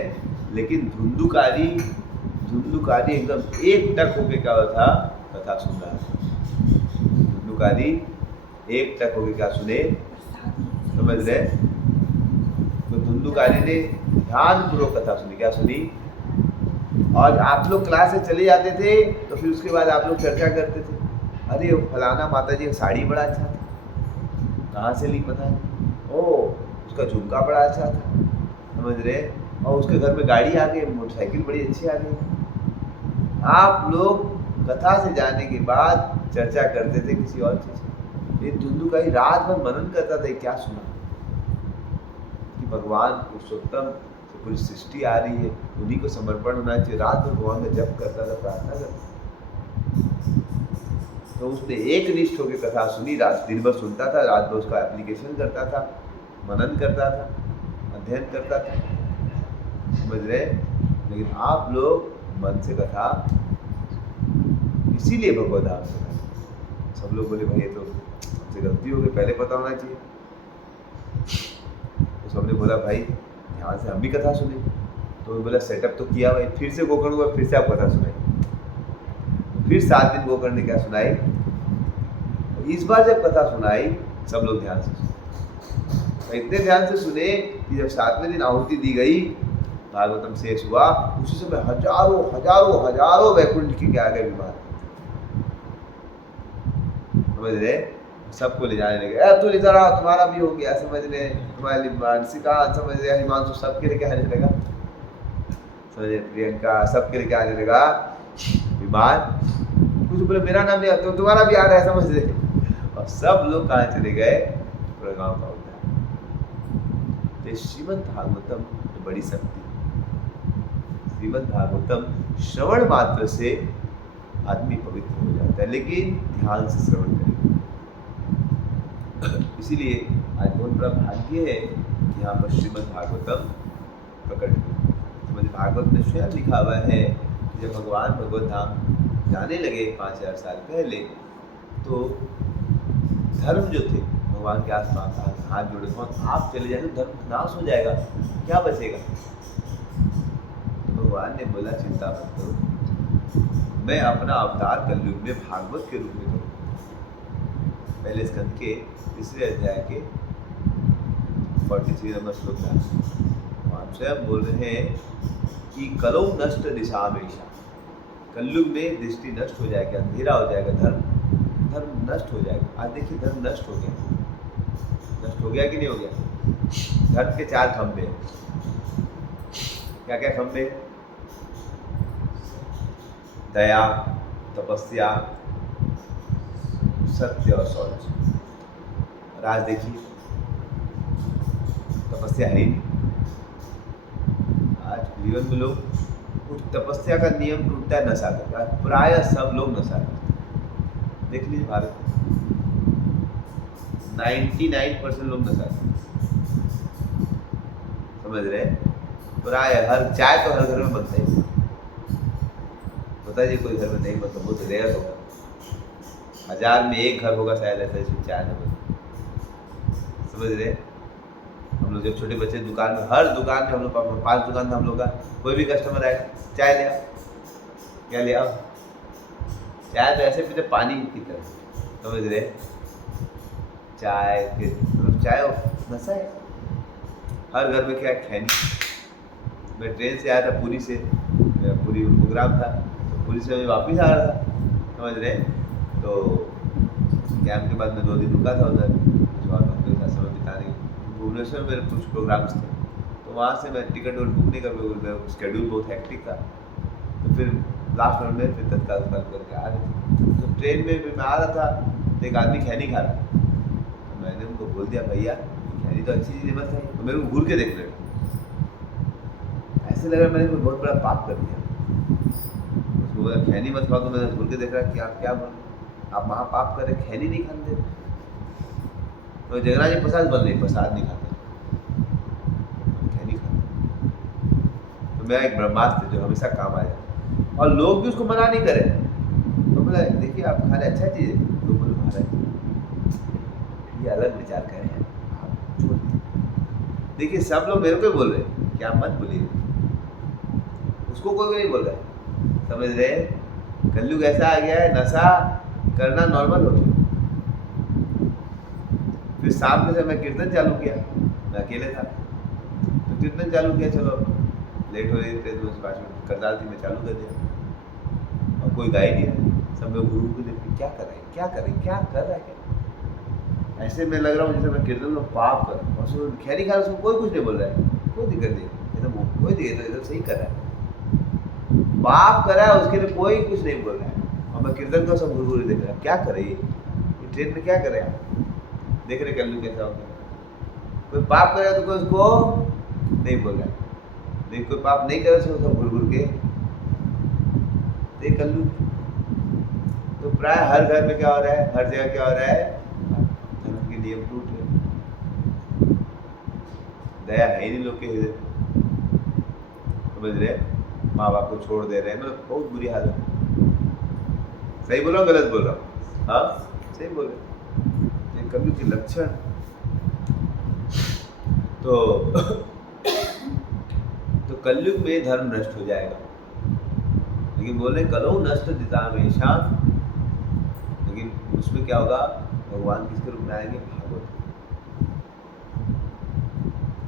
लेकिन धुंधुकारी एकदम एक टक होके क्या था, कथा सुन रहा था। धुंधुकारी एक टक होके क्या सुने, समझ रहे। तो धुंधुकारी ने ध्यानपूर्वक कथा सुनी। क्या सुनी? और आप लोग क्लास से चले जाते थे तो फिर उसके बाद आप लोग चर्चा करते थे, अरे वो फलाना माता जी का साड़ी बड़ा अच्छा था, कहाँ से ली पता नहीं, ओ उसका झुमका बड़ा अच्छा था, समझ रहे। और उसके घर में गाड़ी आ गई, मोटरसाइकिल बड़ी अच्छी आ गई। आप लोग कथा से जाने के बाद चर्चा करते थे किसी और चीज़। ये धुंधुकारी रात भर मनन करता था, क्या सुना कि भगवान पुरुषोत्तम से पूरी सृष्टि आ रही है, उन्हीं को समर्पण होना चाहिए। रात भर भगवान का जप करता था, प्रार्थना करता। तो उसने एक निष्ठ होकर कथा सुनी, रात दिन भर सुनता था, रात भर उसका एप्लीकेशन करता था, मनन करता था, अध्ययन करता था, समझ रहे। लेकिन आप लोग मन से कथा, इसीलिए भगवत धाम से सब लोग बोले भाई ये तो हमसे गलती हो गई, पहले पता होना चाहिए। तो सबने बोला भाई ध्यान से हम भी कथा सुने। तो बोला सेटअप तो किया भाई, फिर से गोकर्ण हुआ, फिर से आप कथा सुनाई। फिर 7 दिन गोकर्ण ने क्या सुनाई, इस बार जब कथा सुनाई सब लोग ध्यान से सुने। इतने ध्यान से सुने कि जब 7वें दिन आहुति दी गई, भागवतम शेष हुआ, उसी समय हजारों हजारों हजारों वैकुंठ के क्या आ गए विमान, समझ रहे। सबको ले जाने लगे, तू इधर आ, तुम्हारा भी हो गया, समझ रहे, तुम्हारे लिए मानसिका, समझ रहे, हिमांशु, सबके लिए क्या आने लगा, समझ रहे, प्रियंका, सबके लिए क्या आने लगा विमान। कुछ बोले मेरा नाम नहीं आता, तो तुम्हारा भी आ रहा है, समझ रहे। और सब लोग कहाँ चले गए, पूरा गाँव का उद्धार। तो श्रीमद् भागवतम बड़ी शक्ति, श्रीमद् भागवतम श्रवण मात्र से आदमी पवित्र हो जाता है, लेकिन ध्यान से श्रवण करें। इसीलिए आज बहुत बड़ा भाग्य है कि यहाँ पर श्रीमद् भागवतम प्रकट हुई। श्रीमद् भागवत में स्वयं लिखा हुआ है कि जब भगवान भगवत धाम जाने लगे 5000 साल पहले, तो धर्म जो थे भगवान के आसपास हाथ जोड़े, आप चले जाए तो धर्म नाश हो जाएगा, क्या बचेगा। तो भगवान ने बोला चिंता मत करो, मैं अपना अवतार कलयुग में भागवत के रूप में करूँ। पहले स्कंद के 3 अध्याय के 43 नंबर श्लोक में भगवान स्वयं बोल रहे हैं कि कलो नष्ट दिशा हमेशा, कलयुग में दृष्टि नष्ट हो जाएगी, अंधेरा हो जाएगा, धर्म नष्ट हो जाएगा। आज देखिए धर्म नष्ट हो गया कि नहीं हो गया। धर्म के 4 खंभे, क्या क्या खंभे, दया, तपस्या, सत्य और शौच। और आज देखिए तपस्या है ही। आज जीवन में लोग तपस्या का नियम टूटता है, नशा करता है, प्राय सब लोग नशा करते हैं। देख लीजिए भारत में 99% लोग नशा करते हैं। समझ रहे हैं? प्राय हर चाय तो हर घर में बनता ही है। बताइए कोई घर में नहीं बनता, बहुत रेयर होगा। 1000 में 1 घर होगा शायद ऐसा जिसमें चाय न बने। समझ रहे? हम लोग जब छोटे बच्चे दुकान में, हर दुकान में हम लोग 5 दुकान में हम लोग का कोई भी कस्टमर आएगा, चाय ले आओ, क्या ले आओ? चाय तो ऐसे पीते पानी की तरह। समझ रहे? चाय के मतलब चाय नशा है। हर घर में क्या खैनी। मैं ट्रेन से आया था पुरी से, मेरा पुरी प्रोग्राम था, तो पुरी से मैं वापस आ रहा था। समझ रहे? तो कैंप के बाद मैं 2 दिन रुका था उधर, कुछ और लोगों के साथ समय बिताने। भुवनेश्वर में मेरे कुछ प्रोग्राम्स थे, तो वहाँ से मैं टिकट बुक नहीं कर पाया, मेरा शेड्यूल बहुत हेक्टिक था। तो फिर लास्ट मिनट में फिर तत्काल करके आ रहे थे। तो ट्रेन में भी मैं आ रहा था, तो एक आदमी खैनी खा रहा था। तो मैंने उनको बोल दिया, भैया खैनी तो अच्छी चीज़ मत है। तो मेरे को घूर के देख रहे, ऐसे लग रहा मैंने कोई बहुत बड़ा पाप कर दिया। उसको बोला खैनी मत खाओ, तो मैंने घूर के देख रहा कि आप क्या बोल रहे, आप महापाप कर रहे, खैनी नहीं खाते। तो जगन्नाथ जी प्रसाद बन रही, प्रसाद नहीं खाते, खैनी खाते। तो मेरा एक ब्रह्मास्त्र जो हमेशा काम आया, और लोग भी उसको मना नहीं करे। तो बोला देखिए आप खा रहे, अच्छा चीज़ है। तो बोले महाराज ये अलग विचार कर रहे हैं, आप छोड़ दीजिए। देखिए सब लोग मेरे को ही बोल रहे हैं कि आप मत बोलिए, उसको कोई भी नहीं बोल रहा है। समझ रहे? कलयुग ऐसा आ गया है, नशा करना नॉर्मल हो गया। फिर शाम के समय कीर्तन चालू किया, मैं अकेले था, तो कीर्तन चालू किया। चलो लेट हो रही थी, 5 मिनट करताल थी, मैं चालू कर दिया, और कोई गा ही नहीं रहा। सब लोग गुरु को देख के क्या कर रहे हैं, क्या कर रहे हैं, क्या कर रहा है, क्या? ऐसे में लग रहा हूँ जैसे मैं कीर्तन में पाप कर, और उसको खैनी खा रहा, उसको कोई कुछ नहीं बोल रहा है, कोई दिक्कत नहीं, एकदम कोई दिक्कत, एकदम सही कर रहा है। पाप कर रहा है उसके लिए कोई कुछ नहीं बोल रहा है, और मैं कीर्तन को सब घूर देख रहा है। क्या करे ये ट्रेन में, क्या करे आप? देख रहे कल्लू कैसा होगा। कोई पाप करेगा तो कोई उसको नहीं बोल रहा है, नहीं कोई पाप नहीं करे तो सब घूर के देख कल्लू। तो प्राय हर घर में क्या हो रहा है, हर जगह क्या हो रहा है, धर्म के नियम टूट रहे, दया है ही नहीं लोग के हृदय। समझ रहे? माँ बाप को छोड़ दे रहे हैं, मतलब बहुत बुरी हालत। सही बोल रहा हूँ, गलत बोल रहा हूँ? हाँ सही बोल रहे। कलयुग के लक्षण। तो कलयुग में धर्म नष्ट हो जाएगा, लेकिन बोले कलो नष्ट दिता हमेशा। लेकिन उसमें क्या होगा, भगवान किसके रूप में आएंगे, भागवत।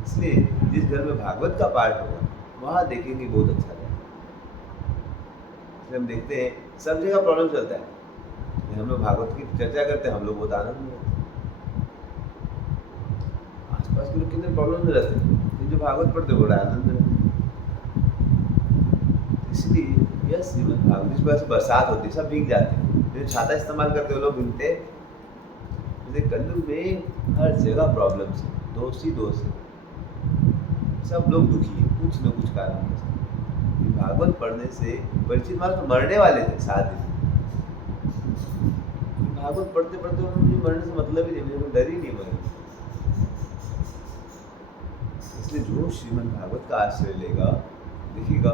इसलिए जिस घर में भागवत का पाठ होगा वहां देखेंगे बहुत अच्छा रहेगा। इसलिए हम देखते हैं सब जगह प्रॉब्लम चलता है, हम लोग भागवत की चर्चा करते हैं, हम लोग बहुत आनंद में रहते हैं। आसपास के लोग कितने प्रॉब्लम में रहते हैं, जो भागवत पढ़ते बड़ा आनंद में रहते हैं। इसलिए यह श्रीमद् भागवत, इस वजह से बरसात होती है, सब भीग जाते हैं। जो छाता इस्तेमाल करते हैं लोग भीगते। जैसे कलयुग में हर जगह प्रॉब्लम्स है, दोष ही दोष है, सब लोग दुखी है कुछ न कुछ कारण से। भागवत पढ़ने से परिचित महाराज तो मरने वाले थे 7 दिन, भागवत पढ़ते पढ़ते उन्होंने मरने से मतलब ही नहीं, मुझे डर ही नहीं मरे। इसलिए जो श्रीमद् भागवत का आश्रय लेगा, देखिएगा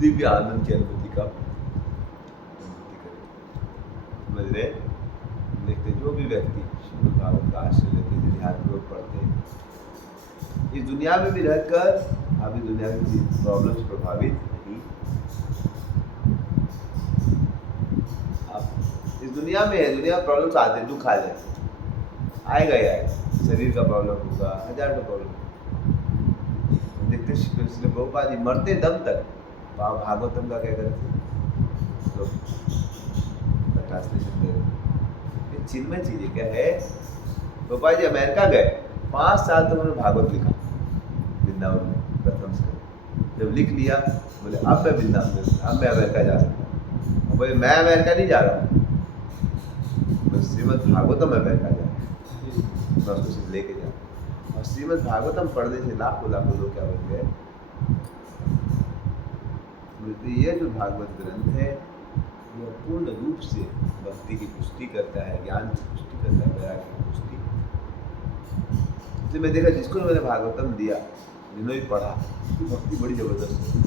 दिव्य आनंद की अनुभूति का अनुभूति करेगा। समझ रहे? देखते जो भी व्यक्ति श्रीमद् भागवत का आश्रय लेते हैं, ध्यानपूर्वक पढ़ते हैं, इस दुनिया में भी रहकर अभी दुनिया की प्रॉब्लम से प्रभावित नहीं। आप इस दुनिया में है, दुनिया में प्रॉब्लम्स आते हैं, दुख आ जाए, आएगा ही आएगा, शरीर का प्रॉब्लम होगा, 1000 का प्रॉब्लम। देखते प्रभुपाद जी मरते दम तक भागवतम का क्या करते लोग ट्रांसलेशन कर, चिन्मय चीज क्या है। प्रभुपाद जी अमेरिका गए, 5 साल तक उन्होंने भागवत लिखा वृंदावन में प्रथम से। जब लिख लिया बोले अब मैं वृंदावन में, अब मैं अमेरिका जा सकता हूँ। बोले मैं अमेरिका नहीं जा रहा हूँ, श्रीमद् भागवतम अमेरिका जा रहा हूँ, मैं उसको सिर्फ लेके जा। और श्रीमद् भागवतम पढ़ने से लाखों लाखों लोग क्या बन गए। ये जो भागवत ग्रंथ है यह पूर्ण रूप से भक्ति की पुष्टि करता है, ज्ञान की पुष्टि करता है, वैराग्य की पुष्टि। इसलिए मैं देखा जिसको मैंने भागवतम दिया, जिन्होंने भी पढ़ा, उसकी भक्ति बड़ी जबरदस्त है।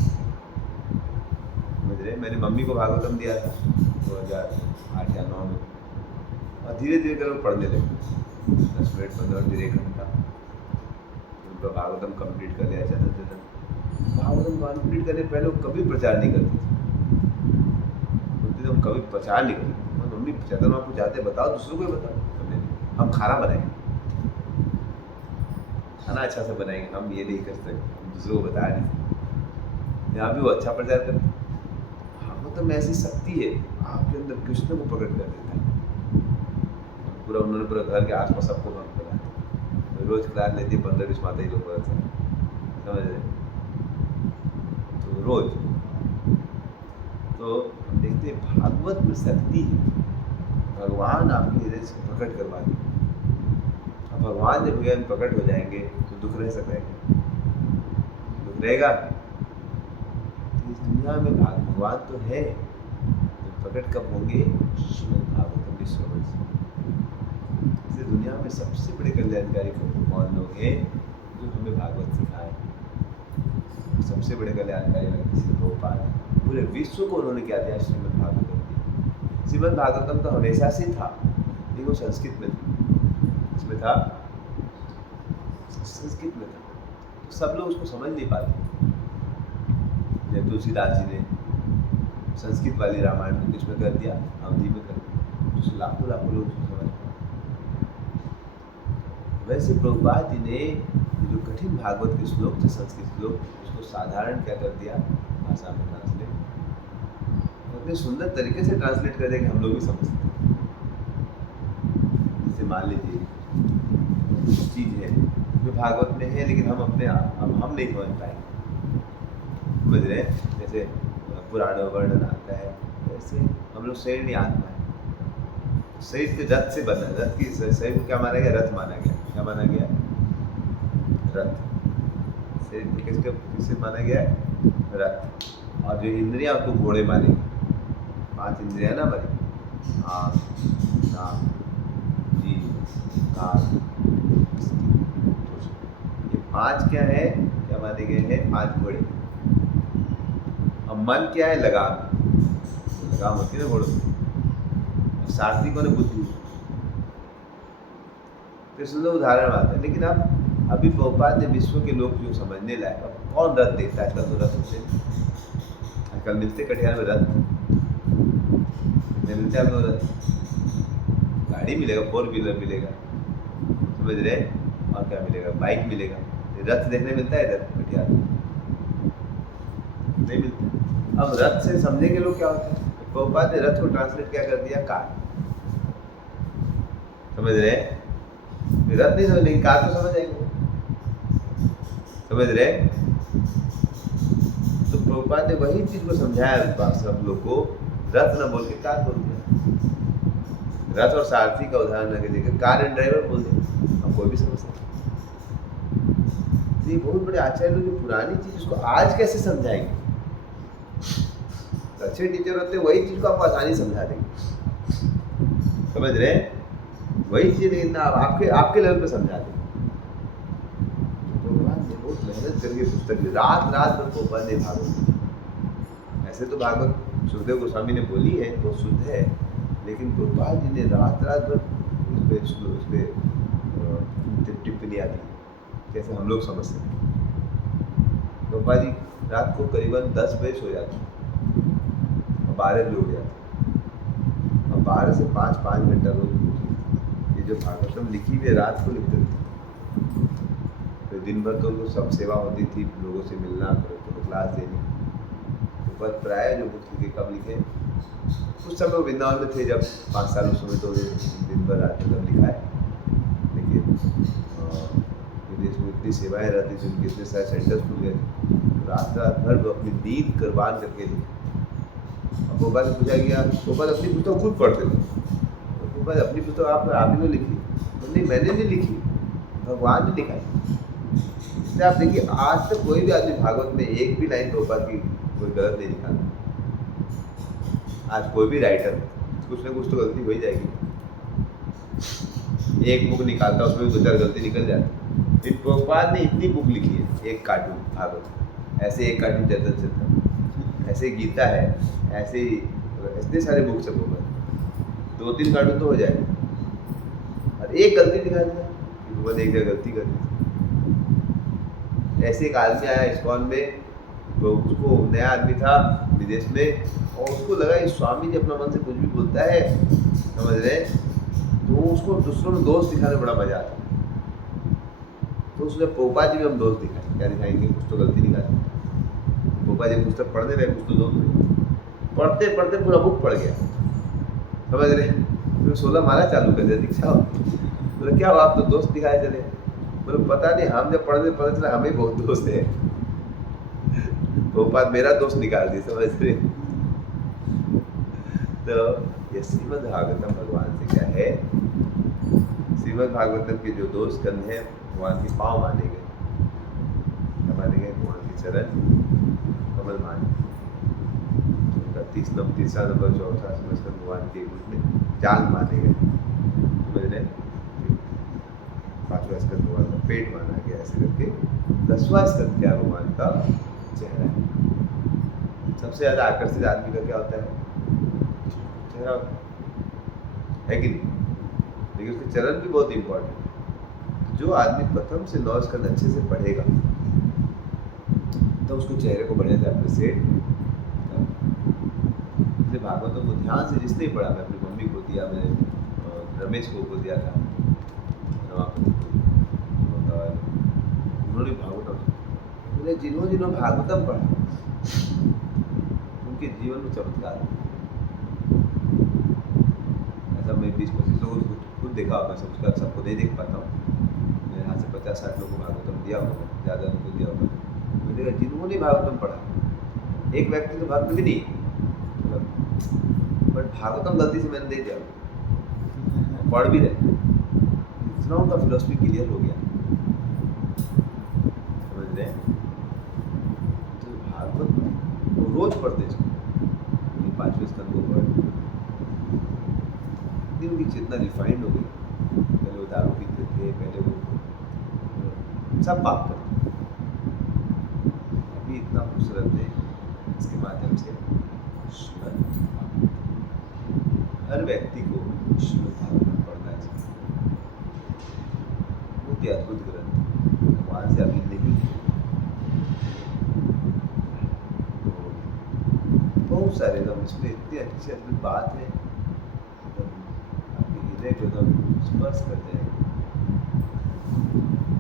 समझ रहे, मैंने मम्मी को भागवतम दिया था 2008 या 9 में, और धीरे धीरे कर वो पढ़ने लगे, 10 मिनट 15 मिनट, फिर 1 घंटा, उनका भागवतम कंप्लीट कर लिया। चंद्र भागवतम कंप्लीट करने पहले वो कभी प्रचार नहीं करते थे, बोलते थे हम कभी प्रचार नहीं करते। मम्मी चंद्र आपको जाते बताओ, दूसरों को ही बताओ, हम खाना बनाएंगे, खाना अच्छा से बनाएंगे, हम ये नहीं कर सकते, हम दूसरों को बता नहीं सकते। यहाँ भी वो अच्छा प्रचार करते। भागवतम में ऐसी शक्ति है, आपके अंदर कृष्ण को प्रकट कर देता है। पूरा उन्होंने पूरा घर के आसपास सबको भक्त बनाया। रोज क्लास लेती है 15-20 माता ही लोग पढ़ते हैं, समझ रहे, तो रोज तो देखते हैं भागवत में शक्ति है, भगवान आपके हृदय से प्रकट करवा देंगे। अब भगवान जब हृदय में प्रकट हो जाएंगे तो दुख रह सकता है, दुख रहेगा। तो इस दुनिया में भगवान तो है, तो प्रकट कब होंगे? श्रीमद् भागवतम के श्रवण से। इस दुनिया में सबसे बड़े कल्याणकारी कौन लोग हैं? जो हमें भागवत सिखाए। सबसे बड़े कल्याणकारी व्यक्ति श्री प्रभुपाद, पूरे विश्व को उन्होंने क्या दिया? श्रीमद् भागवतम दिया। श्रीमद् भागवतम तो हमेशा से था, लेकिन वो संस्कृत में था। इसमें था, संस्कृत में था, तो सब लोग उसको समझ नहीं पाते। जब तुलसीदास जी ने संस्कृत वाली रामायण को किसमें कर दिया? अवधी में कर दिया, तो लाखों लाखों लोग उसको समझ पाए। वैसे प्रभुपाद जी ने जो कठिन भागवत के श्लोक थे, संस्कृत श्लोक, उसको साधारण क्या कर दिया? भाषा में ट्रांसलेट, इतने सुंदर तरीके से ट्रांसलेट कर दिया कि हम लोग भी समझ सकते। जैसे मान लीजिए चीज़ है जो भागवत में है, लेकिन हम अपने हम नहीं समझ पाएंगे, समझ रहे हैं? जैसे पुराण वर्णन आता है, वैसे हम लोग शरीर नहीं आत्मा है। शरीर के रथ से बना, रथ की शरीर को क्या माना गया? रथ माना गया। क्या माना गया? रथ। शरीर को किससे माना गया है? रथ। और जो इंद्रियां को घोड़े मानेंगे, 5 इंद्रियां ना बनी, आँख, नाक, जीभ, कान, ये 5 क्या है? क्या माने गए हैं? 5 घोड़े। अब मन क्या है? लगाम। लगाम होती है ना घोड़ों की। सारथी को ना बुद्धि। तो सुंदर उदाहरण आता है। लेकिन अब अभी प्रभुपाद ने विश्व के लोग जो समझने लायक, अब कौन रथ देखता है? आजकल तो रथ होते हैं, आजकल मिलते कटिहार में रथ मिलते हैं। आप रथ, गाड़ी मिलेगा, 4 व्हीलर मिलेगा, समझ रहे, और क्या मिलेगा? बाइक मिलेगा। रथ देखने मिलता है इधर कटिहार? नहीं मिलता। अब रथ से समझेंगे लोग क्या होता है? प्रभुपाद ने रथ को ट्रांसलेट क्या कर दिया? कार। समझ रहे, रथ नहीं समझ, कार तो समझ आएंगे, समझ रहे। तो प्रभुपाद ने वही चीज को समझाया सब लोग को, रथ न बोल के कार बोल दिया। रथ और सारथी का उदाहरण लगे देखिए, कार एंड ड्राइवर बोल दिया, हम कोई भी समझ सकते। ये बहुत बड़े आचार्य लोग जो पुरानी चीज उसको आज कैसे समझाएंगे? अच्छे टीचर होते वही चीज को आपको आसानी समझा देंगे, समझ रहे हैं? वही चीज लेकिन आपके लेवल पे समझा देंगे। भगवान ने बहुत मेहनत करके पुस्तक ली, रात भर प्रभुपाद ने भागवत। ऐसे तो भागवत सुखदेव गोस्वामी ने बोली है, वो शुद्ध है, लेकिन प्रभुपाद जी ने रात भर उस पर टिप्पणियाँ दी, जैसे हम लोग समझ सकते। प्रभुपाद जी रात को करीबन 10 बजे सो जाते, 12 बजे उठ जाते, और 12 से 5 घंटा रोज। ये जो भागवतम लिखी हुई रात को लिखते थे, तो दिन भर तो उनको सब सेवा होती थी, लोगों से मिलना, तो क्लास देनी। तो बस प्राय जो बुक लिखे कब लिखे? उस समय वो वृंदावन में थे, जब 5 साल उस समय तो दिन भर रात तब लिखा है। लेकिन विदेश में इतनी सेवाएँ रहती थी, उनके इतने सारे सेंटर्स खुल गए थे, रात भर वो अपनी नींद कुर्बान करके लिखे। अब गोपाल से पूछा गया, गोपाल अपनी पुस्तक खुद पढ़ते थे, गोपाल अपनी पुस्तक आप ही ने लिखी? तो नहीं, मैंने नहीं लिखी, भगवान ने लिखा है। इसलिए आप देखिए, आज तक कोई भी आदमी भागवत में एक भी लाइन गोपाल की कोई गलत नहीं निकाला। आज कोई भी राइटर कुछ ना कुछ तो गलती हो ही जाएगी। एक बुक निकालता उसमें 2-4 गलती निकल जाती। फिर प्रभुपाद ने इतनी बुक लिखी है, एक कार्टून भागवत, ऐसे एक कार्टून चेतन चेतन, ऐसे गीता है, ऐसे इतने सारे बुक्स है प्रभुपाद, 2-3 कार्टून तो हो जाए। और एक गलती दिखा दिया, प्रभुपाद एक जगह गलती कर दी। ऐसे एक आदमी आया इस्कॉन में, तो उसको नया आदमी था विदेश में, और उसको लगा कि स्वामी जी अपना मन से कुछ भी बोलता है, समझ रहे, तो उसको दूसरों में दोस्त दिखाने में बड़ा मजा आता। तो उसने प्रभुपाद जी में हम दोस्त दिखाए, क्या दिखाएंगे, कुछ तो गलती निकाली। प्रभुपाद जी पुस्तक पढ़ने रहे, कुछ तो दोस्त थे, पढ़ते पढ़ते पूरा बुक पढ़ गया, समझ रहे। फिर 16 माला चालू कर दिया, दीक्षा बोले क्या हुआ, आप तो दोस्त दिखाए चले। बोले पता नहीं, हम जब पढ़ने पता चला हमें बहुत दोस्त है। प्रभुपाद मेरा दोस्त निकाल दिए, समझ रहे। तो ये श्रीमद् भागवतम भगवान से क्या है, श्रीमद् भागवतम के जो 2 स्कंध हैं भगवान के पाँव माने गए, क्या माने गए, भगवान के चरण कमल माने। 3रा नंबर 4था स्कंध भगवान के घुटने जांग माने गए, समझ रहे। 5वां स्कंध भगवान का पेट माना गया, ऐसे करके 10वां स्कंध क्या भगवान का चेहरा है। सबसे ज्यादा आकर्षित आदमी का क्या होता है, चेहरा है कि नहीं, लेकिन उसके चरण भी बहुत इंपॉर्टेंट। जो आदमी प्रथम से 9 स्कंध अच्छे से पढ़ेगा तो उसको चेहरे को बढ़िया से अप्रिशिएट। जैसे भागवतों को ध्यान से जिसने पढ़ा, मैं अपनी मम्मी को दिया, मैंने रमेश को दिया था, उन्होंने भागवतम, जिन्होंने भागवतम पढ़ा उनके जीवन में चमत्कार। ऐसा मैं 20-25 लोगों को खुद देखा होगा, सबको नहीं देख पाता हूँ। मैं यहाँ से 50-60 लोगों को भागवतम दिया होगा, ज़्यादा उनको दिया होगा। मैंने देखा जिन्होंने भागवतम पढ़ा, एक व्यक्ति तो भागवत भी नहीं, बट भागवतम गलती से मैंने दे दिया, पढ़ भी रहे, इतना उनका फिलोसफी क्लियर हो गया, समझ रहे। तो भागवत वो रोज पढ़ते थे, 5वें स्कंद को पढ़, उनकी चेतना रिफाइंड हो गई। पहले वो दारू पीते थे, पहले वो सब पाप करते, अभी इतना खूबसूरत है। इसके माध्यम से हर व्यक्ति को श्रीमद् भागवतम पढ़ना चाहिए। बहुत ही अद्भुत ग्रंथ, भगवान से अभी नहीं, तो बहुत सारे एकदम इसमें इतनी अच्छी अद्भुत बात है, को एकदम स्पर्श कर जाएगा।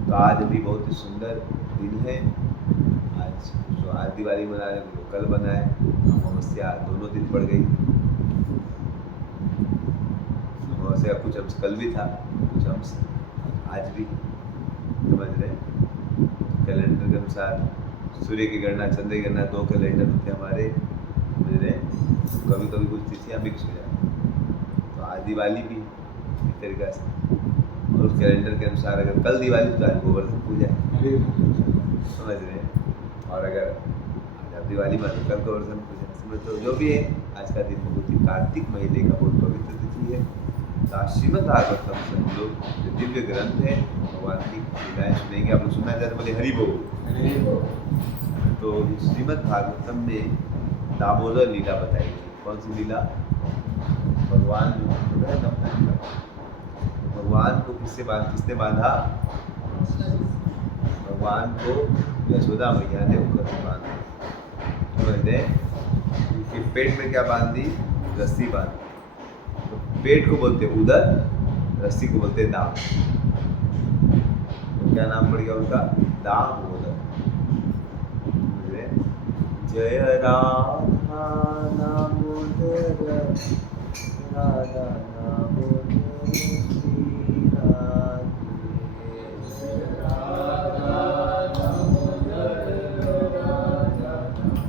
तो आज भी बहुत ही सुंदर दिन है। आज दिवाली मना रहे हैं, कल बनाए, अमावस्या दोनों दिन पड़ गई। अमावस्या कुछ अंश कल भी था, कुछ अंश आज भी, समझ रहे। कैलेंडर के अनुसार सूर्य की गणना, चंद्र की गणना, 2 कैलेंडर होते हैं हमारे, समझ रहे। कभी कभी कुछ तिथियाँ मिक्स हो जाती, तो आज दिवाली भी इस तरीका से, और उस कैलेंडर के अनुसार अगर कल दिवाली तो आज गोवर्धन पूजा है, समझ रहे हैं। और अगर आज दिवाली में तो कल गोवर्धन पूजा, समझ। तो जो भी है, आज का दिन बहुत ही कार्तिक महीने का बहुत पवित्र तिथि है। तो आज श्रीमद् भागवतम से हम लोग जो दिव्य ग्रंथ है भगवान की लीलाएं सुनेंगे। आप लोग सुनना चाहते बोले हरि बोल। तो श्रीमद् भागवतम में दामोदर लीला बताई गई। कौन सी लीला? भगवान भगवान को किसने बांधा? भगवान को यशोदा मैया ने उधर से बांधा। मैंने उनके पेट में क्या बांध दी? रस्सी बांधी। तो पेट को बोलते उदर, रस्सी को बोलते दाम। तो क्या नाम पड़ गया उनका? दामोदर। जय राधा दामोदर, राधा दामोदर श्री राधे। जय राधा दामोदर, राधा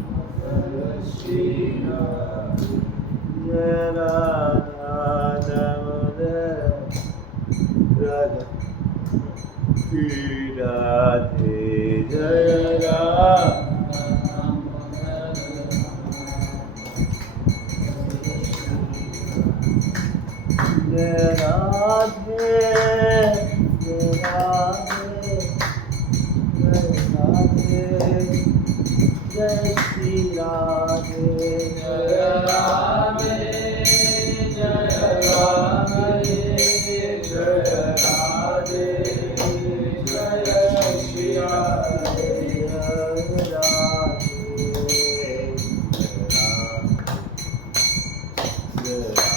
दामोदर श्री राधे। जय राधा दामोदर, राधा श्री राधे। जय राधा राधे जय राधे जय राधे जय श्री राधे जय राधे जय राधे जय राधे जय श्री राधे जय राधे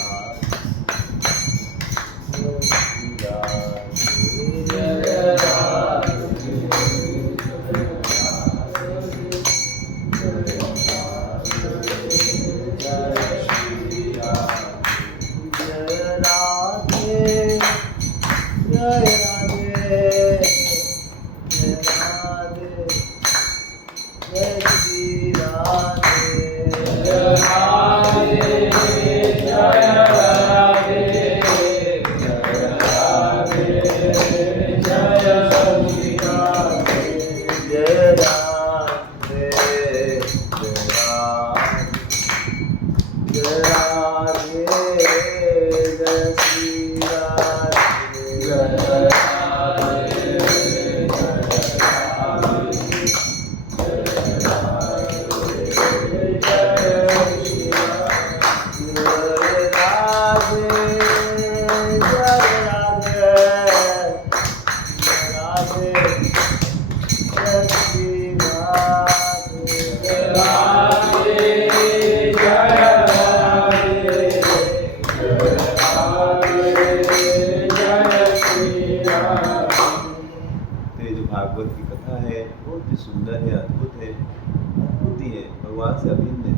भागवत की कथा है बहुत ही सुंदर है, अद्भुत है, अद्भुत ही है, भगवान से अभिन्न है।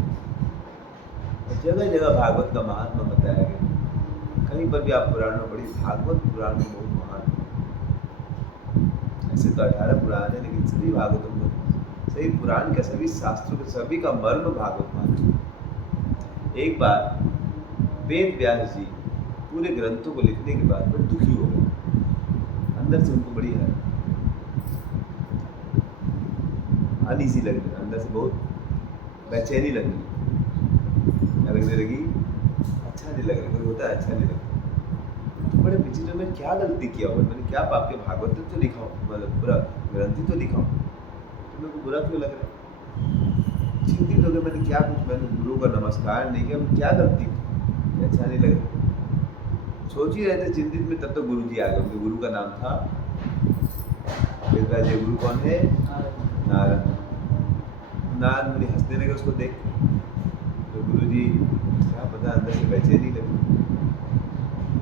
जगह जगह भागवत का महात्मा बताया गया। कहीं पर भी आप पुराण में पढ़िए, भागवत पुराण में बहुत महान है। ऐसे तो 18 पुराण है, लेकिन सभी भागवतों में, सभी पुराण के सभी शास्त्रों के सभी का मर्म भागवत मानते हैं। एक बार वेद व्यास जी पूरे ग्रंथों को लिखने के बाद बड़े दुखी हो गए। अंदर से उनको बड़ी अनईजी लग रही, अंदर से बहुत बेचैनी लगने लगी, अच्छा नहीं लग रहा, कोई होता है अच्छा नहीं लगता। तो बड़े विचित्र, में क्या गलती किया होगा, मैंने क्या पाप के, भागवत तो लिखा हूँ, मतलब पूरा ग्रंथ ही तो लिखा हूँ, तो मेरे को बुरा क्यों लग रहा है? चिंतित हो गया, मैंने क्या कुछ, मैंने गुरु का नमस्कार नहीं किया, मैं क्या गलती की, अच्छा नहीं लग रहा। सोच ही रहे थे चिंतित में, तब तो गुरु जी आ गए। उनके गुरु का नाम था वेदव्यास जी। गुरु कौन है? नारद। नारद मुनि हंसने लगे उसको देख। तो गुरु जी क्या पता अंदर से बेचैनी लगी।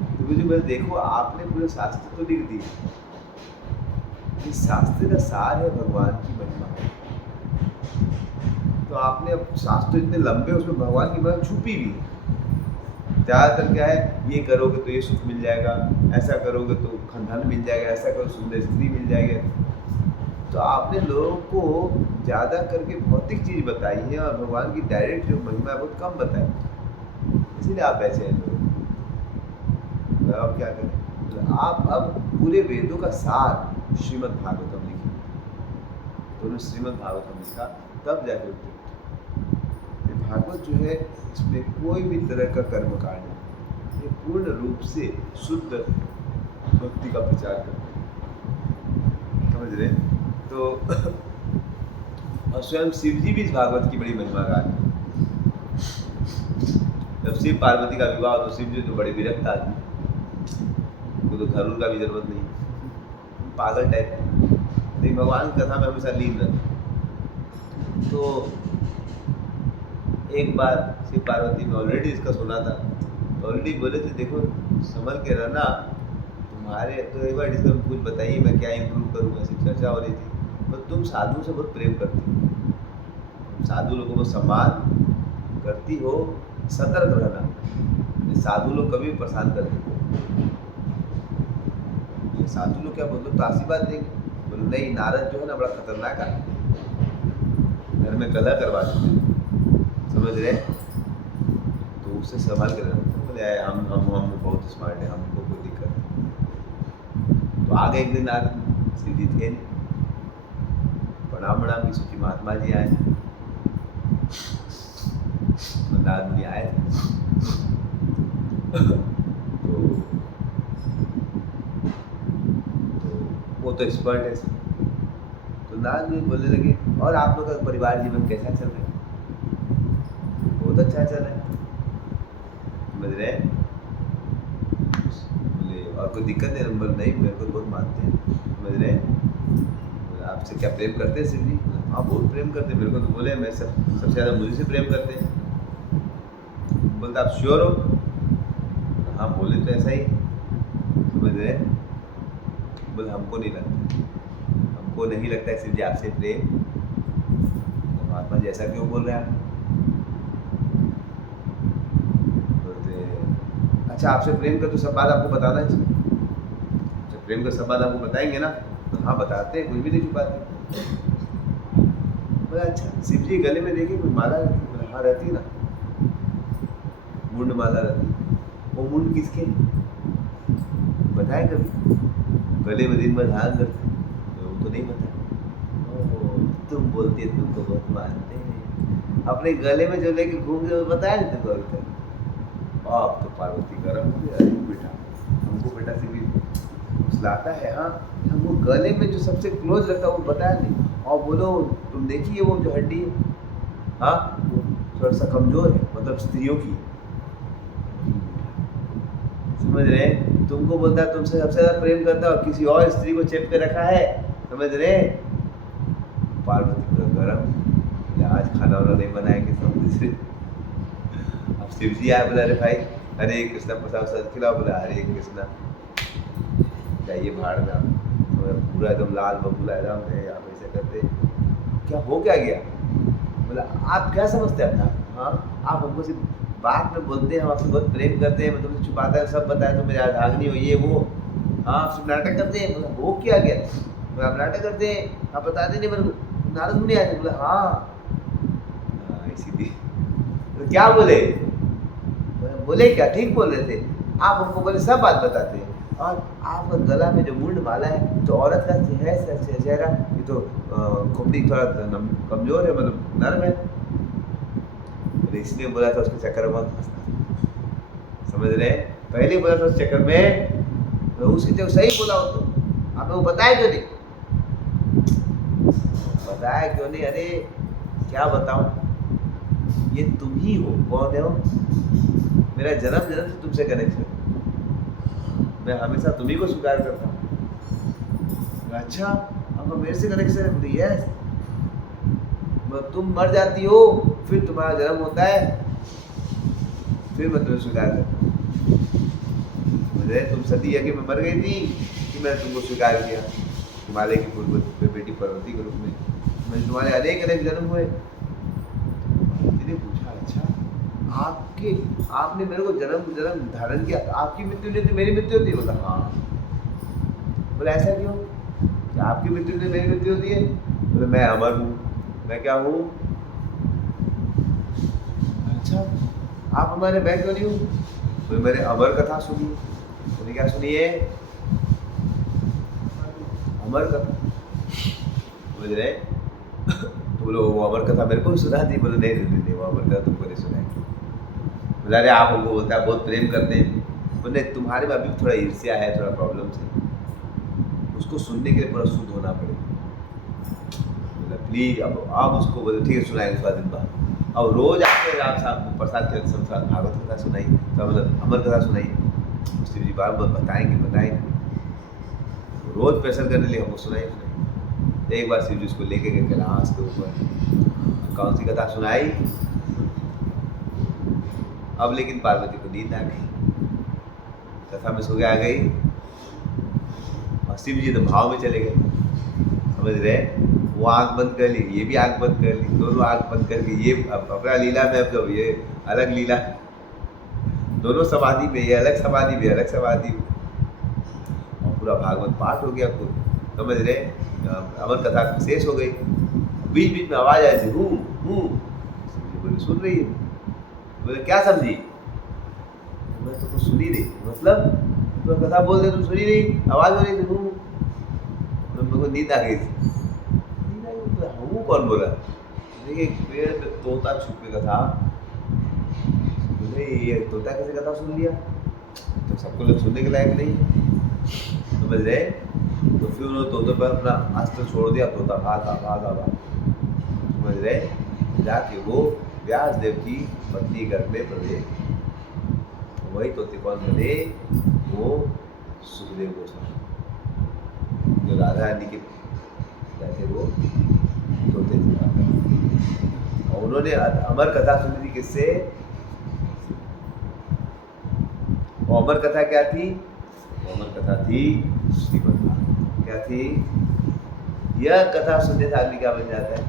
तो गुरु जी बोले, देखो आपने पूरे शास्त्र तो लिख दिए, इस शास्त्र का सार है भगवान की महिमा। तो आपने अब शास्त्र इतने लंबे, उसमें भगवान की महिमा छुपी भी है। ज़्यादातर क्या है, ये करोगे तो ये सुख मिल जाएगा, ऐसा करोगे तो धन मिल जाएगा, ऐसा करो सुंदर स्त्री मिल जाएगी। तो आपने लोगों को ज़्यादा करके भौतिक चीज़ बताई है और भगवान की डायरेक्ट जो महिमा है बहुत कम बताई, इसीलिए आप बेचैन हो। तो आप क्या करें, तो आप अब पूरे वेदों का सार श्रीमद् भागवतम लिखिए। तो उन्होंने श्रीमद् भागवतम लिखा, तब जाकर भागवत जो है, इसमें कोई भी तरह का कर्मकांड नहीं, ये पूर्ण रूप से शुद्ध भक्ति का प्रचार करते हैं, समझ रहे? तो और स्वयं शिव जी भी इस भागवत की बड़ी महिमा गाते हैं। जब शिव पार्वती का विवाह, तो शिव जी तो बड़े विरक्त आदमी, उनको तो धनुर का भी जरूरत नहीं, पागल टाइप, लेकिन भगवान की कथा में हमेशा लीन रहते। तो एक बार शिव पार्वती में ऑलरेडी इसका सुना था, तो ऑलरेडी बोले थे, देखो संभल के रहना तुम्हारे, तो एक बार इसका कुछ बताइए, मैं क्या इम्प्रूव करूँ, ऐसी चर्चा हो रही थी। पर तुम साधु से बहुत प्रेम करती हो, साधु लोगों को सम्मान करती हो, सतर्क रहना, साधु लोग कभी परेशान कर देते। साधु लोग क्या बोलते, तो आशीर्वाद देंगे, बोले नहीं, नारद जो है ना बड़ा खतरनाक आदमी, घर में कलह करवा देते, समझ रहे? तो उससे संभाल कर रहना। बोले हम बहुत स्मार्ट है, हमको कोई दिक्कत नहीं। तो आगे एक दिन नारद शिव जी थे, प्रणाम की सूची महात्मा जी आए, नारद मुनि आए थे। तो तो एक्सपर्ट है इसमें। तो नारद जी बोलने लगे, और आप लोग का परिवार जीवन कैसा चल रहा है? बहुत अच्छा चल रहा है, समझ रहे हैं? बोले और कोई दिक्कत है? बोले नहीं, मेरे को बहुत मानते हैं, समझ रहे हैं? बोले आपसे क्या प्रेम करते हैं शिव जी? हाँ बहुत प्रेम करते हैं, मेरे को तो बोले मैं सबसे ज़्यादा मुझे से प्रेम करते हैं। बोलते आप श्योर हो? हाँ बोले तो ऐसा ही, समझ रहे हैं? बोले हमको नहीं लगता, हमको नहीं लगता है शिव जी आपसे प्रेम। महात्मा जी ऐसा क्यों बोल रहे हैं आप? बोलते अच्छा आपसे प्रेम कर तो सब बात आपको बताना चाहिए। अच्छा प्रेम का सब बात आपको बताएंगे ना? तो हाँ बताते हैं, कुछ भी नहीं छुपाते। बोला अच्छा शिव जी गले में देखिए कोई माला रहती? बोला हाँ रहती ना, मुंड माला रहती। वो मुंड किसके बताए कभी? गले में दिन भर ध्यान करते तो वो तो नहीं बताया। तुम बोलते तुमको बहुत मानते हैं, अपने गले में जो लेके घूम गए वो बताया नहीं तुमको अभी तक? आप तो पार्वती गरम हो गया। अरे बेटा हमको बेटा से भी फुसलाता है, हाँ हमको गले में जो सबसे क्लोज लगता है वो बताया नहीं। और बोलो तुम देखिए वो जो हड्डी है, हाँ वो थोड़ा सा कमजोर है, मतलब स्त्रियों की, समझ रहे हैं? तुमको बोलता है तुमसे सबसे ज्यादा प्रेम करता है और किसी और स्त्री को चेप के रखा है, समझ रहे? पार्वती को गरम, आज खाना वाना नहीं बनाएंगे समझ से। अब शिव जी आए, बोला अरे भाई हरे कृष्णा प्रसाद सद खिलाओ। बोला हरे कृष्णा, जाइए भाड़ में। तो पूरा एकदम लाल बबूला एकदम है, आप ऐसे करते क्या हो क्या गया? बोला आप क्या समझते हैं अपना? हाँ आप हमको सिर्फ बात में बोलते हैं, हम आपसे बहुत प्रेम करते हैं, मतलब छुपाता है सब बताया तो मेरे आधाग्नि हो ये वो, हाँ आप सब नाटक करते हैं। बोला हो क्या गया? बोला आप नाटक करते हैं, आप बताते नहीं मेरे को, नारद मुनि आए थे। बोला हाँ इसीलिए। तो क्या बोले? बोले क्या ठीक बोल रहे थे आप, हमको बोले सब बात बताते हैं। और आपका गला में जो मुंड माला है तो औरत का है चेहरा, ये तो खोपड़ी थोड़ा कमजोर है, मतलब नर्म है, इसलिए बोला था उसके चक्कर में मत फंसना, समझ रहे? पहले बोला था उस चक्कर में, तो उसकी जगह सही बोला हो तो आपने वो बताया क्यों नहीं? बताया क्यों नहीं? अरे क्या बताऊं, ये तुम ही हो। कौन है वो? मेरा जन्म जन्म से तुमसे कनेक्शन, मैं हमेशा तुम्ही को स्वीकार करता हूँ। अच्छा आपका मेरे से कनेक्शन है? बोली यस। तुम मर जाती हो फिर तुम्हारा जन्म होता है, फिर मैं तुम्हें स्वीकार करता हूँ। तुम सती यज्ञ में मर गई थी कि मैंने तुमको स्वीकार किया हिमालय की पूर्व बेटी पार्वती के रूप में। मैं तुम्हारे अनेक अनेक जन्म हुए। पार्वती ने पूछा अच्छा आपने मेरे को जन्म धारण किया, आपकी मृत्यु नहीं थी मेरी मृत्यु होती? बोला हाँ। बोला ऐसा क्यों कि आपकी मृत्यु नहीं मेरी मृत्यु होती है? बोले मैं अमर हूँ। मैं क्या हूँ? अच्छा आप हमारे मैं क्यों नहीं हूँ? बोले मैंने अमर कथा सुनी। बोले क्या सुनी है? अमर कथा। समझ रहे? तो बोलो वो अमर कथा मेरे को भी सुना दी। बोले नहीं वो अमर कथा तुमको नहीं सुनाई। बोला अरे आप हमको बोलते हैं बहुत प्रेम करते हैं। बोले तुम्हारे में अभी थोड़ा ईर्ष्या है, थोड़ा प्रॉब्लम है, उसको सुनने के लिए पूरा शुद्ध होना पड़ेगा। बोला प्लीज अब उसको बोले ठीक है सुनाएंगे उसका दिन बाद। अब रोज आके राम साहब को प्रसाद के साथ भागवत कथा सुनाई, तो मतलब अमर कथा सुनाई। शिव जी बार बार बताएंगे रोज प्रेशर करने लिए हमको सुनाई। एक बार शिव जी उसको लेके गए कैलाश के ऊपर, कौन सी कथा सुनाई? अब लेकिन पार्वती को नींद आ गई, कथा में सो के आ गई और शिव जी तो भाव में चले गए। समझ रहे? वो आंख बंद कर ली, ये भी आंख बंद कर ली, दोनों आंख बंद करके ये अपना लीला में, अब जब ये अलग लीला, दोनों समाधि में, ये अलग समाधि में, अलग समाधि में, और पूरा भागवत पाठ हो गया पूरा। समझ रहे? अमर कथा शेष हो गई। बीच बीच में आवाज आई थी हूँ बोले सुन रही है? बोले क्या समझी? मैं तो कुछ सुनी नहीं। मतलब तो कथा बोल दे तुम सुनी नहीं, आवाज हो रही थी हूँ। मेरे को नींद आ गई थी। हूँ कौन बोला? देखिए पेड़ पे तोता छुपे का था। बोले ये तोता कैसे कथा सुन लिया? तो सबको लोग सुनने के लायक नहीं। समझ रहे? तो फिर उन्होंने तोते पर अपना अस्त्र छोड़ दिया, तोता भागा भागा भागा, समझ रहे, जाके वो व्यास देव की पत्नी घर में प्रवेश, वही तोते कौन बने, वो सुखदेव गोस्वामी, जो राधा रानी के थे वो तोते थे। और उन्होंने अमर कथा सुनी थी, किससे, वो अमर कथा क्या थी, वो अमर कथा थी श्रीमद् भागवत। क्या थी, यह कथा सुनने से आदमी क्या बन जाता है,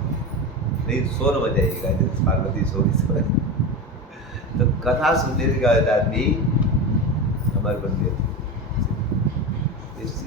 नहीं सो न बन जाइएगा, जैसे पार्वती सो भी सो, तो कथा सुनने से क्या होता है, आदमी अमर बन गया।